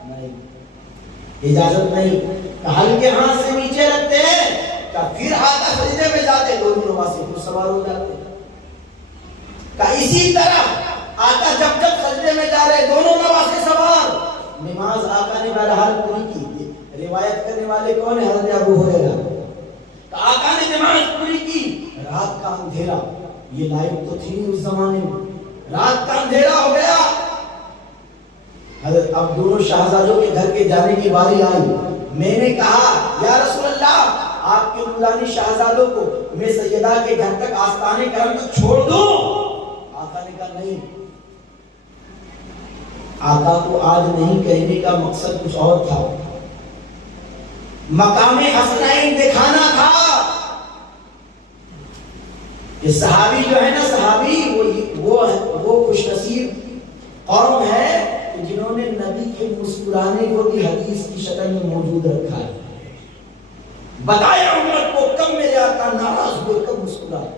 نہیں، اجازت نہیں۔ ہلکے ہاتھ سے نیچے رکھتے ہیں، پھر آقا سجدے میں جاتے، دونوں نواسے کو سوار ہو جاتے ہیں۔ اسی طرح آقا جب سجدے میں جا رہے دونوں نواسے سوار، نماز آقا نے بہرحال پوری کی۔ روایت کرنے والے کون ہیں؟ حضرت ابو ہریرہ۔ آقا نے نماز پوری کی، رات کا اندھیرا، یہ لائٹ تو تھی اس زمانے میں، رات کا اندھیرا ہو گیا۔ حضرت اب دونوں شہزادوں کے گھر کے جانے کی باری آئی۔ میں نے کہا یا رسول اللہ آپ کے نورانی شہزادوں کو میں سیدہ کے گھر تک آستانے کرم تک چھوڑ دوں؟ آقا نے کہا نہیں، آقا کو آج نہیں کہنے کا مقصد کچھ اور تھا، مقام حسنین دکھانا تھا۔ یہ صحابی جو ہے نا، صحابی وہ خوش نصیب قوم ہے جنہوں نے نبی کے مسکرانے کو بھی حدیث کی شکل میں موجود رکھا ہے۔ بتایا امت کو کب میرے آقا ناراض ہوئے، کب مسکرائے۔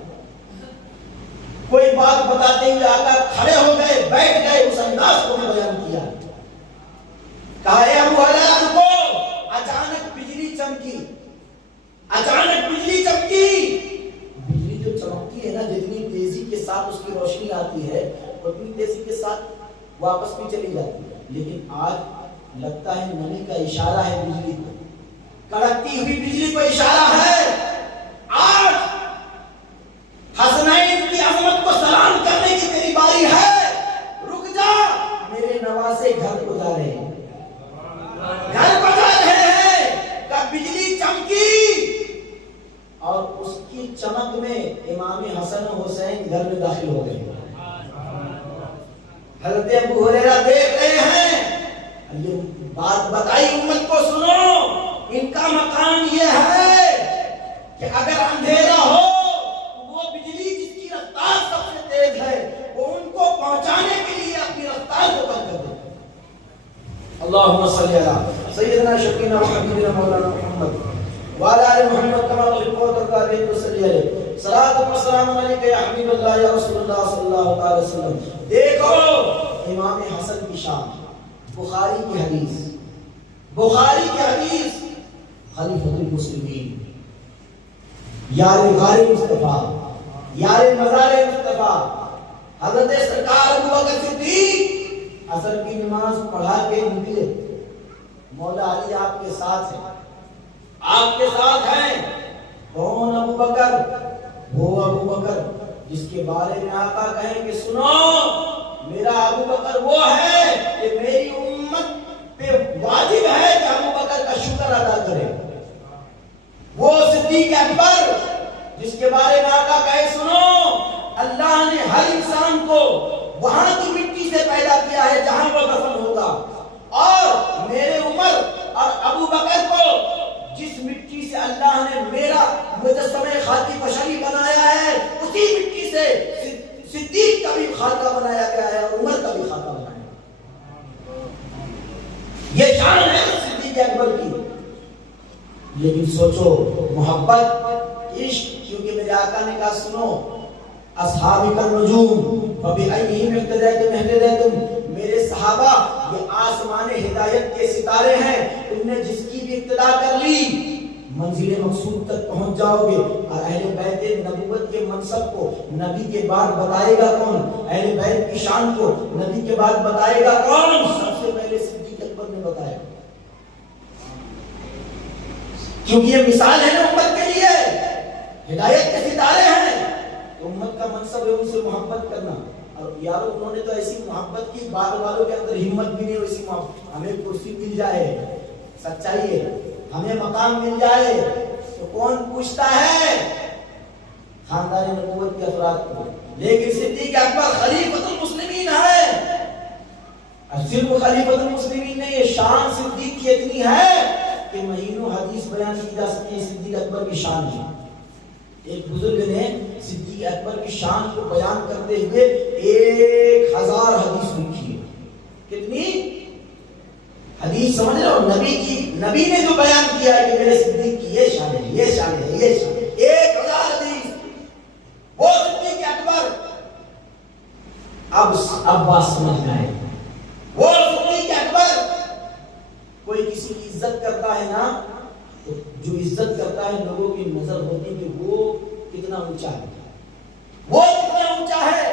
کوئی بات بتاتے ہوئے آقا کھڑے ہو گئے، بیٹھ گئے، اس انداز کو بھی بیان کیا۔ کہا اے ابو ہریرہ رکو، اچانک بجلی چمکی، اچانک بجلی چمکی۔ بجلی جو چمکتی ہے نا، جتنی تیزی کے ساتھ اس کی روشنی آتی ہے اتنی تیزی کے ساتھ واپس بھی چلی جاتی ہے، لیکن آج لگتا ہے نبی کا اشارہ ہے بجلی کو، کڑکتی ہوئی بجلی کو اشارہ ہے۔ آج حسنین کی عظمت حسن و حسین گھر میں داخل ہو گئے. حضرت ابو ہریرہ دیکھ رہے ہیں، یہ بات بتائی امت کو، سنو ان کا مقام یہ ہے کہ اگر اندھیرا ہو وہ بجلی جس کی رفتار سب سے تیز ہے وہ ان کو پہنچانے کے لیے اپنی رفتار کو کم کر دے. اللہم صلی علی سیدنا شفیعنا و حبیبنا مولانا محمد وعلی آل محمد کما تحب و ترضى وصلی علیہ صلاۃ و سلام علیک یا حبیب اللہ یا رسول اللہ صلی اللہ علیہ وسلم. دیکھو امام حسن کی شان، بخاری کی حدیث، بخاری کی حدیث، خلیفۃ المسلمین، یار غار مصطفیٰ، یار مزار مصطفیٰ، حضرت سرکار ابو بکر صدیق عصر کی نماز پڑھا کے نکلے. مولا علی آپ کے ساتھ ہیں، آپ کے ساتھ ہیں. کون ابو بکر؟ وہ ابو بکر جس کے بارے میں آقا کہیں کہ سنو میرا ابو بکر وہ ہے کہ میری امت پہ واجب ہے کہ ابو بکر کا شکر ادا کرے. وہ صدیق اکبر جس کے بارے میں آقا کہے سنو اللہ نے ہر انسان کو وہاں کی مٹی سے پیدا کیا ہے جہاں وہ دفن ہوگا، اور میرے عمر اور ابو بکر کو جس مٹی سے اللہ نے میرا مجسمہ خاکی بشری بنایا ہے اسی مٹی سے صدیق کا بھی خاکہ بنایا گیا ہے اور عمر کا بھی خاکہ بنایا ہے. یہ شان ہے صدیق اکبر کی. لیکن سوچو محبت، عشق، کیونکہ میرے آقا نے کہا سنو اصحابی کا نجوم فبأیہم اقتدیتم اہتدیتم، میرے صحابہ یہ آسمان ہدایت کے ستارے ہیں، تم نے جس کی بھی اقتدا کر لی منزل مقصود تک پہنچ جاؤ گے. اور اہل بیت نبوت کے منصب کو نبی کے بعد بتائے گا کون؟ اہل بیت کی شان کو نبی کے بعد بتائے گا کون؟ سب سے پہلے صدیق اکبر نے بتایا، کیونکہ یہ مثال ہے نا امت کے لیے، ہدایت کے ستارے ہیں. امت کا منصب ہے ان سے محبت کرنا. اور یارو انہوں نے تو ایسی محبت کی بعد والوں کے اندر ہمت بھی نہیں، ویسی محبت ہمیں کرسی مل جائے، سچائی ہے، ہمیں مقام مل جائے تو کون پوچھتا ہے خاندان نبوت کے افراد کو. لیکن صدیق اکبر خلیفۃ المسلمین ہے. صرف خلیفۃ المسلمین نے یہ شان صدیق کی اتنی ہے کہ مہینوں حدیث بیان کی جا سکتی ہے صدیق اکبر کی شان کی. ایک بزرگ نے صدیق اکبر کی شان کو بیان کرتے ہوئے 1000 حدیث لکھی ہے. کتنی حدیث سمجھ رہے ہو؟ نبی نے جو بیان کیا ہے کہ میرے صدیق کی یہ شان ہے، یہ شان ہے، یہ شان ہے. 1000 حدیث. وہ صدیق اکبر. اب بات سمجھ میں آئے. وہ صدیق اکبر کوئی کسی کی عزت کرتا ہے نا، جو عزت کرتا ہے لوگوں کی نظر ہوتی کہ وہ کتنا اونچا ہے، وہ کتنا اونچا ہے،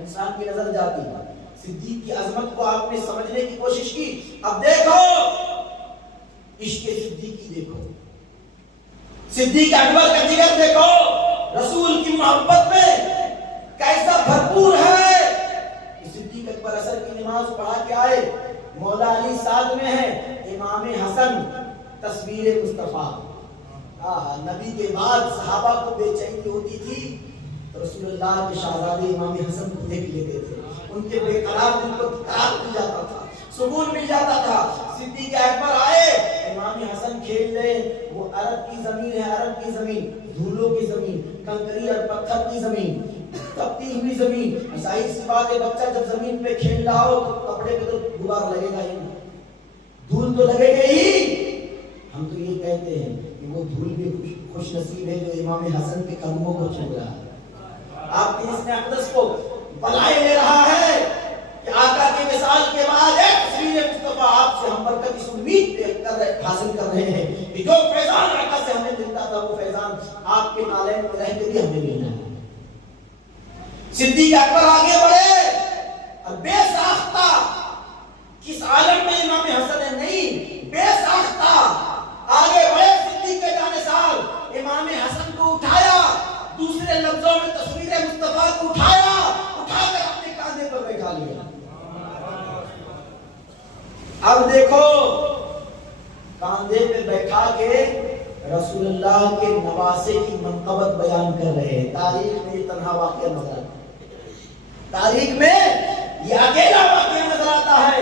انسان کی نظر جاتی ہے. صدیق کی عظمت کو آپ نے سمجھنے کی کوشش کی. اب دیکھو عشق صدیقی، دیکھو صدیق اکبر کا جگر، دیکھو رسول کی محبت میں کیسا بھرپور ہے. صدیق اکبر عصر کی نماز پڑھا کے آئے، مولا علی ساتھ میں ہے، امام حسن تصویر مصطفیٰ. نبی کے بعد صحابہ کو بے چینی ہوتی تھی تو رسول اللہ کے شہزادے امام حسن کو دیکھ لیتے تھے، ان کے بے قرار دل کو قرار مل جاتا تھا، سکون مل جاتا تھا. صدیق اکبر آئے، امام حسن کھیل رہے، وہ عرب کی زمین ہے، عرب کی زمین، دھولوں کی زمین، کنکری اور پتھر کی زمین، تپتی ہوئی زمین. ظاہر سی بات ہے بچہ جب زمین پہ کھیل رہا ہو تو کپڑے پہ تو غبار لگے گا ہی، دھول تو لگے گا ہی. ہم تو یہ کہتے ہیں کہ وہ دھول بھی خوش نصیب ہے جو امام حسن کے قدموں کو چھو رہا ہے. آپ کے اس اقدس کو بلائے لے رہا ہے کہ آقا کی مثال کے بعد ایک تصویر مصطفیٰ آپ سے ہم برکت اس امید حاصل کر رہے ہیں کہ جو فیضان آقا سے ہمیں ملتا تھا وہ فیضان آپ کے نالین میں رہ کے بھی ہمیں ملنا ہے. صدیق اکبر آگے بڑھے اور بے ساختہ، کس عالم میں امام حسن ہے نہیں، بے ساختہ آگے بڑھے. صدیق کے جانثال امام حسن کو اٹھایا، دوسرے لفظوں میں تصویر مصطفیٰ کو اٹھایا، اٹھا کر اپنے کاندھے پر بیٹھا لیا. اب دیکھو کاندھے پہ بیٹھا کے رسول اللہ کے نواسے کی منقبت بیان کر رہے ہیں. تاریخ میں یہ تنہا واقعہ نظر آتا ہے. تاریخ میں یہ اکیلا واقعہ نظر آتا ہے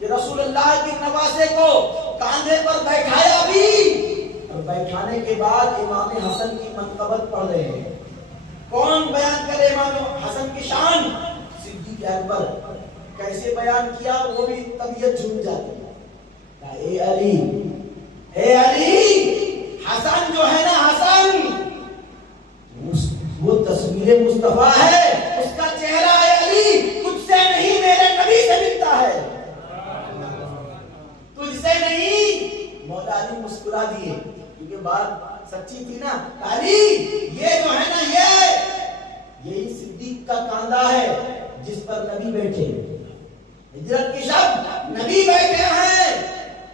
کہ رسول اللہ کے نواسے کو کاندھے پر بیٹھایا بھی اور بیٹھانے کے بعد امام حسن کی منقبت پڑھ رہے ہیں. کون بیان کرے امام حسن کی شان؟ صدیق اکبر. کیسے بیان کیا وہ بھی طبیعت جھوم جاتی ہے. اے علی، اے علی، حسن جو ہے نا، حسن وہ تصویر مصطفیٰ ہے، اس کا چہرہ اے علی تجھ سے نہیں میرے نبی سے ملتا ہے، تجھ سے نہیں. مولا علی مسکرا دیے کیونکہ بات سچی تھی نا. علی یہ جو ہے نا، یہی صدیق کا کاندھا ہے جس پر نبی بیٹھے. ہجرت کی شب نبی بیٹھے ہیں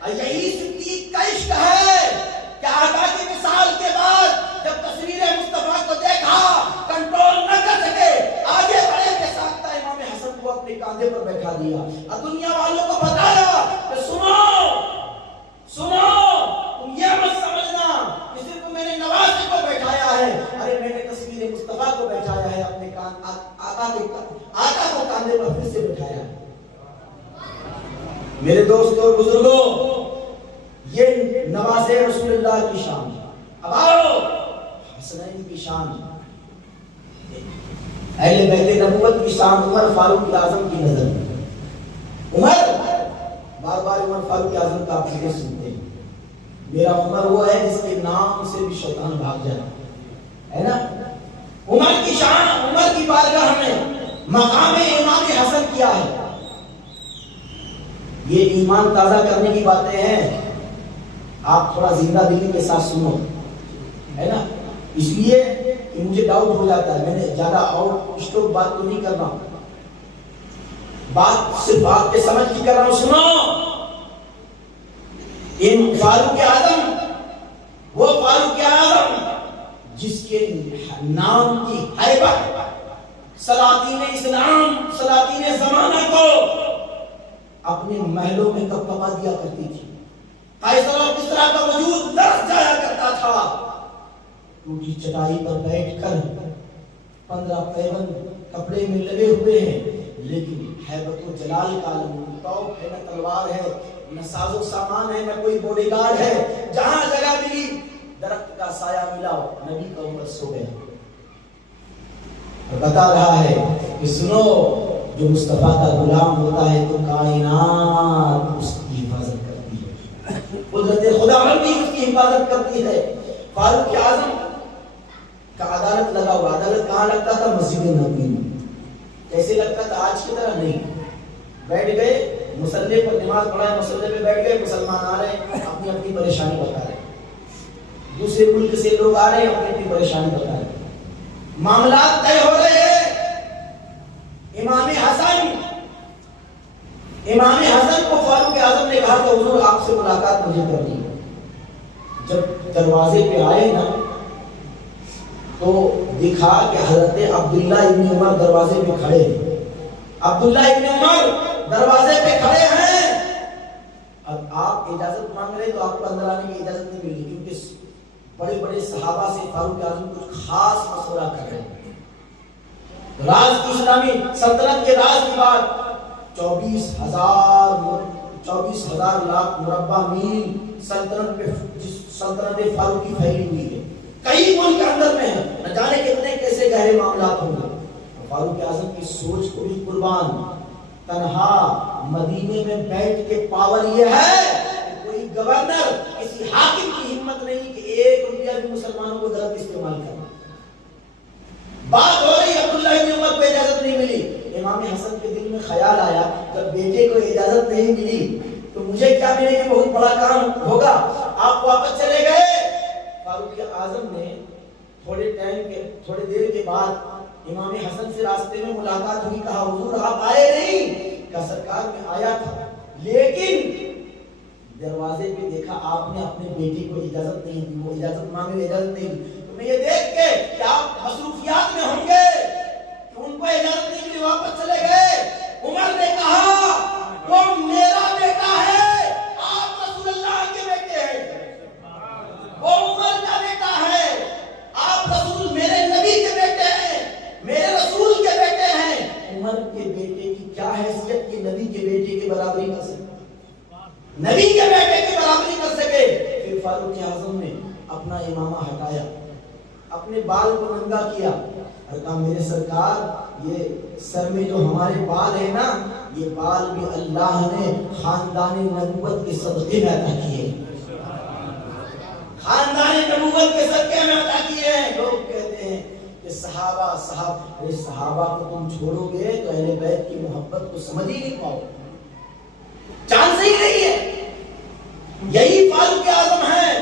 اور یہی صدیق کا عشق ہے کہ آقا کی مثال کے بعد جب تصویر مصطفیٰ کو دیکھا کنٹرول نہ کر سکے، آگے بڑھے کے ساتھ امام حسن کو اپنے کاندھے پر بیٹھا دیا اور دنیا والوں کو بتایا کہ سنو سنو، تم یہ مت سمجھنا کہ صرف میں نے نواسے کو بیٹھایا ہے، ارے میں نے تصویر مصطفیٰ کو بیٹھایا ہے، اپنے آقا کو کاندھے پر پھر سے بٹھایا ہے. میرے دوستوں اور بزرگوں، یہ نواسے رسول اللہ کی شان. اب آؤ حسنین کی شان، اہل بیت نبوت کی شان. عمر فاروق اعظم کی نظر. عمر، بار بار عمر فاروق اعظم کا آپ ذکر سنتے ہیں. میرا عمر وہ ہے جس کے نام سے بھی شیطان بھاگ جائے، ہے نا. عمر کی شان، عمر کی بارگاہ میں مقام امام حسن کیا ہے. یہ ایمان تازہ کرنے کی باتیں ہیں، آپ تھوڑا زندہ دلی کے ساتھ سنو، ہے نا. اس لیے کہ مجھے ڈاؤٹ ہو جاتا ہے، میں نے زیادہ آؤٹ اسٹوک بات تو نہیں کر رہا ہوں، بات صرف آپ کے سمجھ کی کر رہا ہوں. سنو، فاروق اعظم، وہ فاروق اعظم جس کے نام کی ہیبت سلاطین اسلام، سلاطین زمانہ کو اپنے محلوں میں کپکپا دیا کرتی تھی. قیصر اور کسریٰ کا وجود لرز جایا کرتا تھا. ٹوٹی چٹائی پر بیٹھ کر 15 پیون کپڑے میں لگے ہوئے ہیں، لیکن ہیبت و جلال کا عالم. توپ ہے نہ تلوار ہے، نہ ساز و سامان ہے، نہ کوئی باڈی گارڈ ہے. جہاں جگہ ملی درخت کا سایہ ملا، نبی کا عمر سو گئے. بتا رہا ہے کہ سنو، جو مصطفیٰ کا غلام ہوتا ہے تو کائنات اس کی حفاظت کرتی ہے، قدرت خداوندی اس کی حفاظت کرتی ہے. فاروق اعظم کا عدالت لگا ہوا. عدالت کہاں لگتا تھا؟ مسجد نبوی میں. کیسے لگتا تھا؟ آج کی طرح نہیں. بیٹھ گئے مصلی پر، نماز پڑھائے، مصلی پہ بیٹھ گئے، مسلمان آ رہے ہیں اپنی اپنی پریشانی بتا رہے ہیں، دوسرے ملک سے لوگ آ رہے ہیں اپنی اپنی پریشانی بتا رہے ہیں، معاملات طے ہو رہے ہیں. امام حسن کو فاروق اعظم نے کہا کہ حضور آپ سے ملاقات مجھے کرنی ہے. جب دروازے پہ آئے نا تو دکھا کہ حضرت عبداللہ ابن عمر دروازے پہ کھڑے ہیں. عبداللہ ابن عمر دروازے پہ کھڑے ہیں. اب آپ اجازت مانگ رہے تو آپ کو اندر آنے کی اجازت نہیں ملی، کیونکہ بڑے بڑے صحابہ سے فاروق اعظم کچھ خاص مشورہ کر رہے ہیں. راز کی اسلامی سلطنت کے راز کی بات، 24,000 لاکھ مربع میل سلطنت پہ سلطنت فاروقی پھیلی ہوئی ہے. کئی ملک اندر میں ہے، نہ جانے کتنے کیسے گہرے معاملات ہوں گے. فاروق اعظم کی سوچ کو بھی قربان. تنہا مدینے میں بیٹھ کے پاور یہ ہے کہ کوئی گورنر، کسی حاکم کی ہمت نہیں کہ 1 روپیہ بھی مسلمانوں کو غلط استعمال کرنا. بات ہو رہی عبداللہ ابن عمر کو اجازت نہیں ملی. امام حسن کے دل میں خیال آیا جب بیٹے کو اجازت نہیں ملی تو مجھے کیا ملے کہ بہت بڑا کام ہوگا. آپ واپس چلے گئے. فاروق اعظم نے تھوڑے دیر کے بعد امام حسن سے راستے میں ملاقات ہوئی. کہا حضور آپ آئے نہیں؟ کہا سرکار میں آیا تھا، لیکن دروازے پہ دیکھا آپ نے اپنے بیٹے کو اجازت نہیں دی، وہ اجازت مانگے اجازت نہیں دی. تو میں یہ دیکھ کے کہ آپ مصروفیات میں ہوں گے کہ ان کو اجازت نہیں ملی، واپس چلے گئے. عمر نے کہا وہ میرا بیٹا ہے، آپ رسول اللہ کے بیٹے ہیں، وہ نبی کے بیٹے کی برابری کر سکے. پھر فاروق اعظم نے اپنا امامہ ہٹایا, اپنے بال کو ننگا کیا اور کہا میرے سرکار یہ سر میں جو ہمارے بال ہیں نا, یہ بال بھی اللہ نے خاندان نبوت کے صدقے میں عطا کیے, خاندان نبوت کے صدقے میں عطا کیے ہیں. لوگ کہتے ہیں کہ صحابہ کو تم چھوڑو گے تو اہل بیت کی محبت کو سمجھ ہی نہیں پاؤ, چانس ہی نہیں ہے. یہی فاروق اعظم ہے,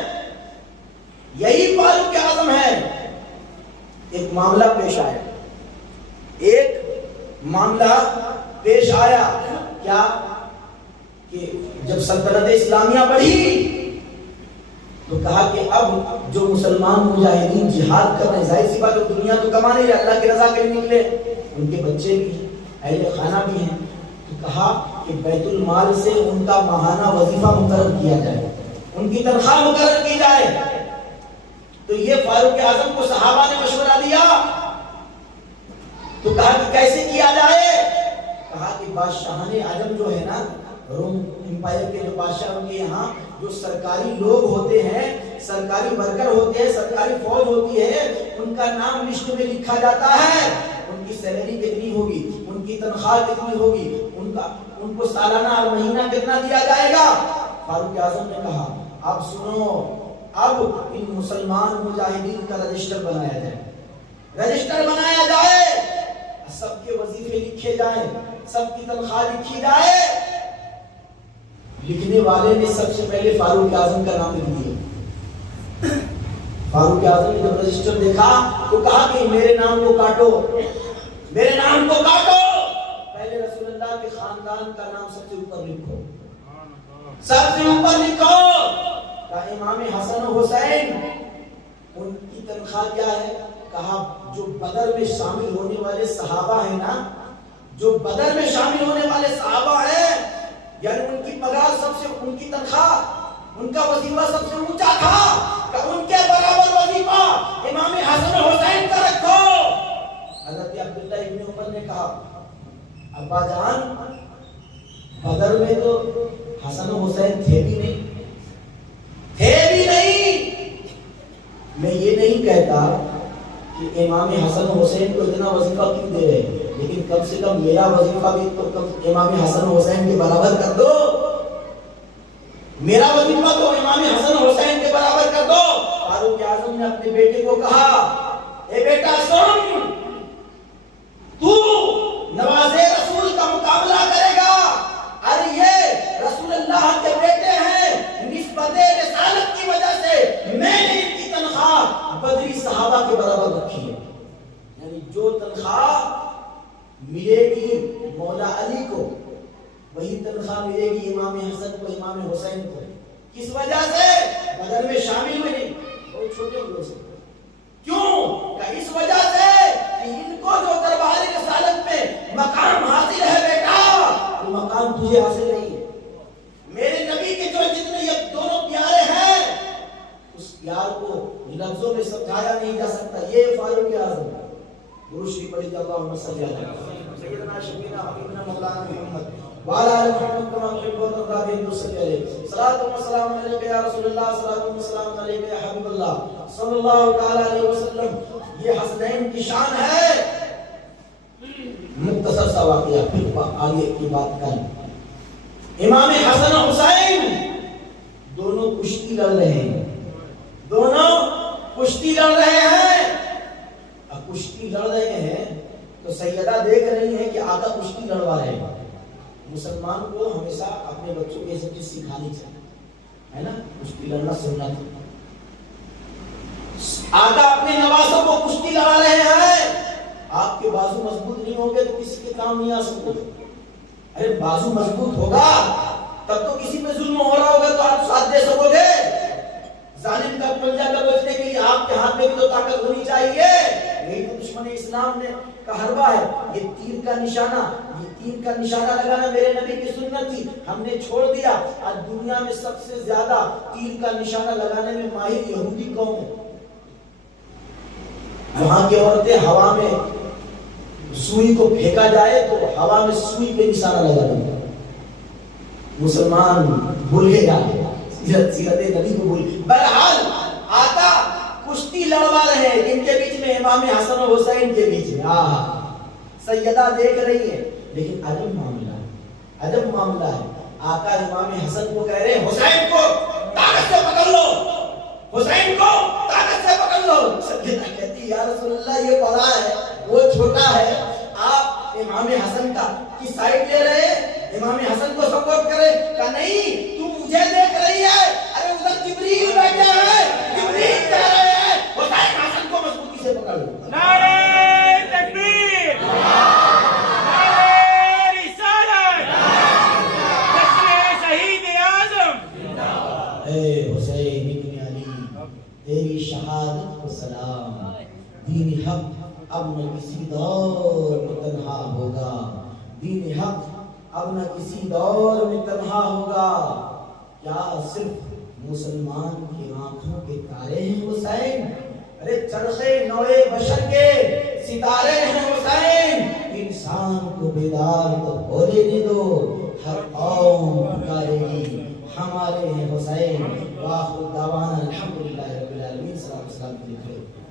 یہی فاروق اعظم ہے. ایک معاملہ پیش آیا, ایک معاملہ پیش آیا کیا کہ جب سلطنت اسلامیہ بڑھی تو کہا کہ اب جو مسلمان مجاہدین جہاد کر رہے ہیں, ظاہر سی بات ہے دنیا تو کما نہیں رہے, اللہ کی رضا کے لیے نکلے, ان کے بچے بھی ہیں, اہل خانہ بھی ہیں, تو کہا کہ بیت المال سے ان کا ماہانہ وظیفہ مقرر کیا جائے, ان کی تنخواہ مقرر کی جائے. تو یہ فاروق اعظم کو صحابہ نے مشورہ دیا, تو کہا کہ کیسے کیا جائے. کہا کہ بادشاہان عجم جو ہے نا, روم امپائر کے جو بادشاہ, ان کے یہاں جو سرکاری لوگ ہوتے ہیں, سرکاری ورکر ہوتے ہیں, سرکاری فوج ہوتی ہے, ان کا نام لسٹ میں لکھا جاتا ہے, ان کی سیلری کتنی ہوگی, ان کی تنخواہ کتنی ہوگی, ان کو سالانہ اور مہینہ کتنا دیا جائے گا. فاروق اعظم نے کہا اب سنو, اب ان مسلمان مجاہدین کا رجسٹر بنایا جائے, رجسٹر بنایا جائے, سب کے وظیفے لکھے جائیں, سب کی تنخواہ لکھی جائے. لکھنے والے نے سب سے پہلے فاروق اعظم کا نام لکھ دیا. فاروق اعظم نے جب رجسٹر دیکھا تو کہا کہ میرے نام کو کاٹو, میرے نام کو کاٹو, پہلے رسول اللہ کے خاندان کا نام سب سے اوپر لکھو, سب سے اوپر لکھو. کہا امام حسن و حسین ان کی تنخواہ کیا ہے. کہا جو بدر میں شامل ہونے والے صحابہ ہیں نا, جو بدر میں شامل ہونے والے صحابہ ہیں, یعنی ان کی پگار سب سے, ان کی تنخواہ, ان کا وظیفہ سب سے اونچا تھا, کہ ان کے برابر وظیفہ امام حسن و حسین کا رکھو. حضرت عبداللہ ابن عمر نے کہا ابا جان بدر میں تو حسن و حسین تھے بھی نہیں, تھے بھی نہیں. میں یہ نہیں کہتا کہ امام حسن و حسین کو اتنا وظیفہ کیوں دے رہے ہیں, لیکن کم سے کم میرا وظیفہ بھی تو امام حسن و حسین کے برابر کر دو, میرا وظیفہ تو امام حسن و حسین کے برابر کر دو. فاروق اعظم نے اپنے بیٹے کو کہا اے بیٹا سن, تو نواز رسول کا مقابلہ کرے گا, ارے یہ رسول اللہ کے بیٹے ہیں, نسبت رسالت کی وجہ سے میں نے ان کی تنخواہ بدری صحابہ کے برابر رکھی ہے. یعنی جو تنخواہ ملے گی مولا علی کو وہی تنخواہ ملے گی امام حسن کو, امام حسین کو. کس وجہ سے؟ بدر میں شامل ہوئے نہیں, بہت چھوٹے ہوئے سے. کیوں؟ کہ اس وجہ سے کہ ان کو جو دربار رسالت میں مقام حاصل ہے بیٹا, وہ مقام تجھے حاصل نہیں ہے. میرے نبی کے جو جتنے یہ دونوں پیارے ہیں, اس پیار کو لفظوں میں سمجھایا نہیں جا سکتا. یہ فاروق اعظم روشی پڑھی اللہم صلی اللہ علیہ سیدنا شفیعنا حبیبنا مولانا محمد وعلی آل محمد کما تحب و ترضى بهم صلی علیہ صلاۃ و سلام علیک یا رسول اللہ, صلاۃ و سلام علیک یا حبیب اللہ صلی اللہ تعالی علیہ وسلم. یہ حسنین کی شان ہے. مختصر سا واقعہ پھر آگے کی بات کریں. امام حسن و حسین دونوں کشتی لڑ رہے ہیں, دونوں کشتی لڑ رہے ہیں. اب کشتی لڑ رہے ہیں تو سیدہ دیکھ رہی ہیں کہ آقا کشتی لڑوا رہے ہیں. مسلمان کو ہمیشہ اپنے بچوں کو یہ سب چیز سکھانی چاہیے, ہے نا, کشتی لڑنا سنت ہے. آقا اپنے نوازوں کو کشتی لڑا رہے ہیں. آپ کے بازو مضبوط نہیں ہوں گے تو کسی کے کام نہیں آ سکتے. ارے بازو مضبوط ہوگا تب تو کسی پہ ظلم ہو رہا ہوگا تو آپ ساتھ دے سکو گے. ظالم کا پنجہ دبوچنے کے لیے آپ کے ہاتھ میں بھی تو طاقت ہونی چاہیے. یہی تو دشمن اسلام نے کا حربہ ہے. یہ تیر کا نشانہ, یہ تیر کا نشانہ لگانا میرے نبی کی سنت تھی, ہم نے چھوڑ دیا. آج دنیا میں سب سے زیادہ تیر کا نشانہ لگانے میں ماہر یہودی قوم ہے. وہاں کی عورتیں ہوا میں سوئی کو پھینکا جائے تو ہوا میں سوئی پہ نشانہ لگا دیں. مسلمان بھول گیا سیرت نبی کو بھول. بہرحال آقا کشتی لڑوا رہے ہیں جن کے بیچ میں امام حسن و حسین کے بیچ میں. سیدہ دیکھ رہی ہے لیکن عجب معاملہ ہے, عجب معاملہ ہے. آقا امام حسن کو کہہ رہے ہیں حسین کو طاقت سے پکڑ لو, حسین کو طاقت سے پکڑ لو. سیدہ کہتی یا رسول اللہ یہ بڑا ہے وہ چھوٹا ہے, آپ امام حسن کا کی سائڈ لے رہے ہیں, امام حسن کو سپورٹ کرے. کہا نہیں تو مجھے دیکھ رہی ہے, ارے ادھر جبریل بیٹھے ہیں, جبریل کہہ رہے ہیں حسین حسن کو مضبوطی سے پکڑ لو. نعرہ تکبیر, نعرہ رسالت, جشن شہید اعظم. اے حسین ابن علی تیری شہادت کو سلام, دین حق اب نہ کسی دور میں تنہا ہوگا, دین حق اب نہ کسی دور میں تنہا ہوگا. کیا صرف مسلمان کی آنکھوں کے تارے ہیں حسین, ارے چرخے نوے بشر کے ستارے ہیں حسین. انسان کو بیدار تو ہونے دے دو, ہر قوم پکارے گی ہمارے ہیں حسین. وآخر دعوانا الحمدللہ رب العالمین. سلام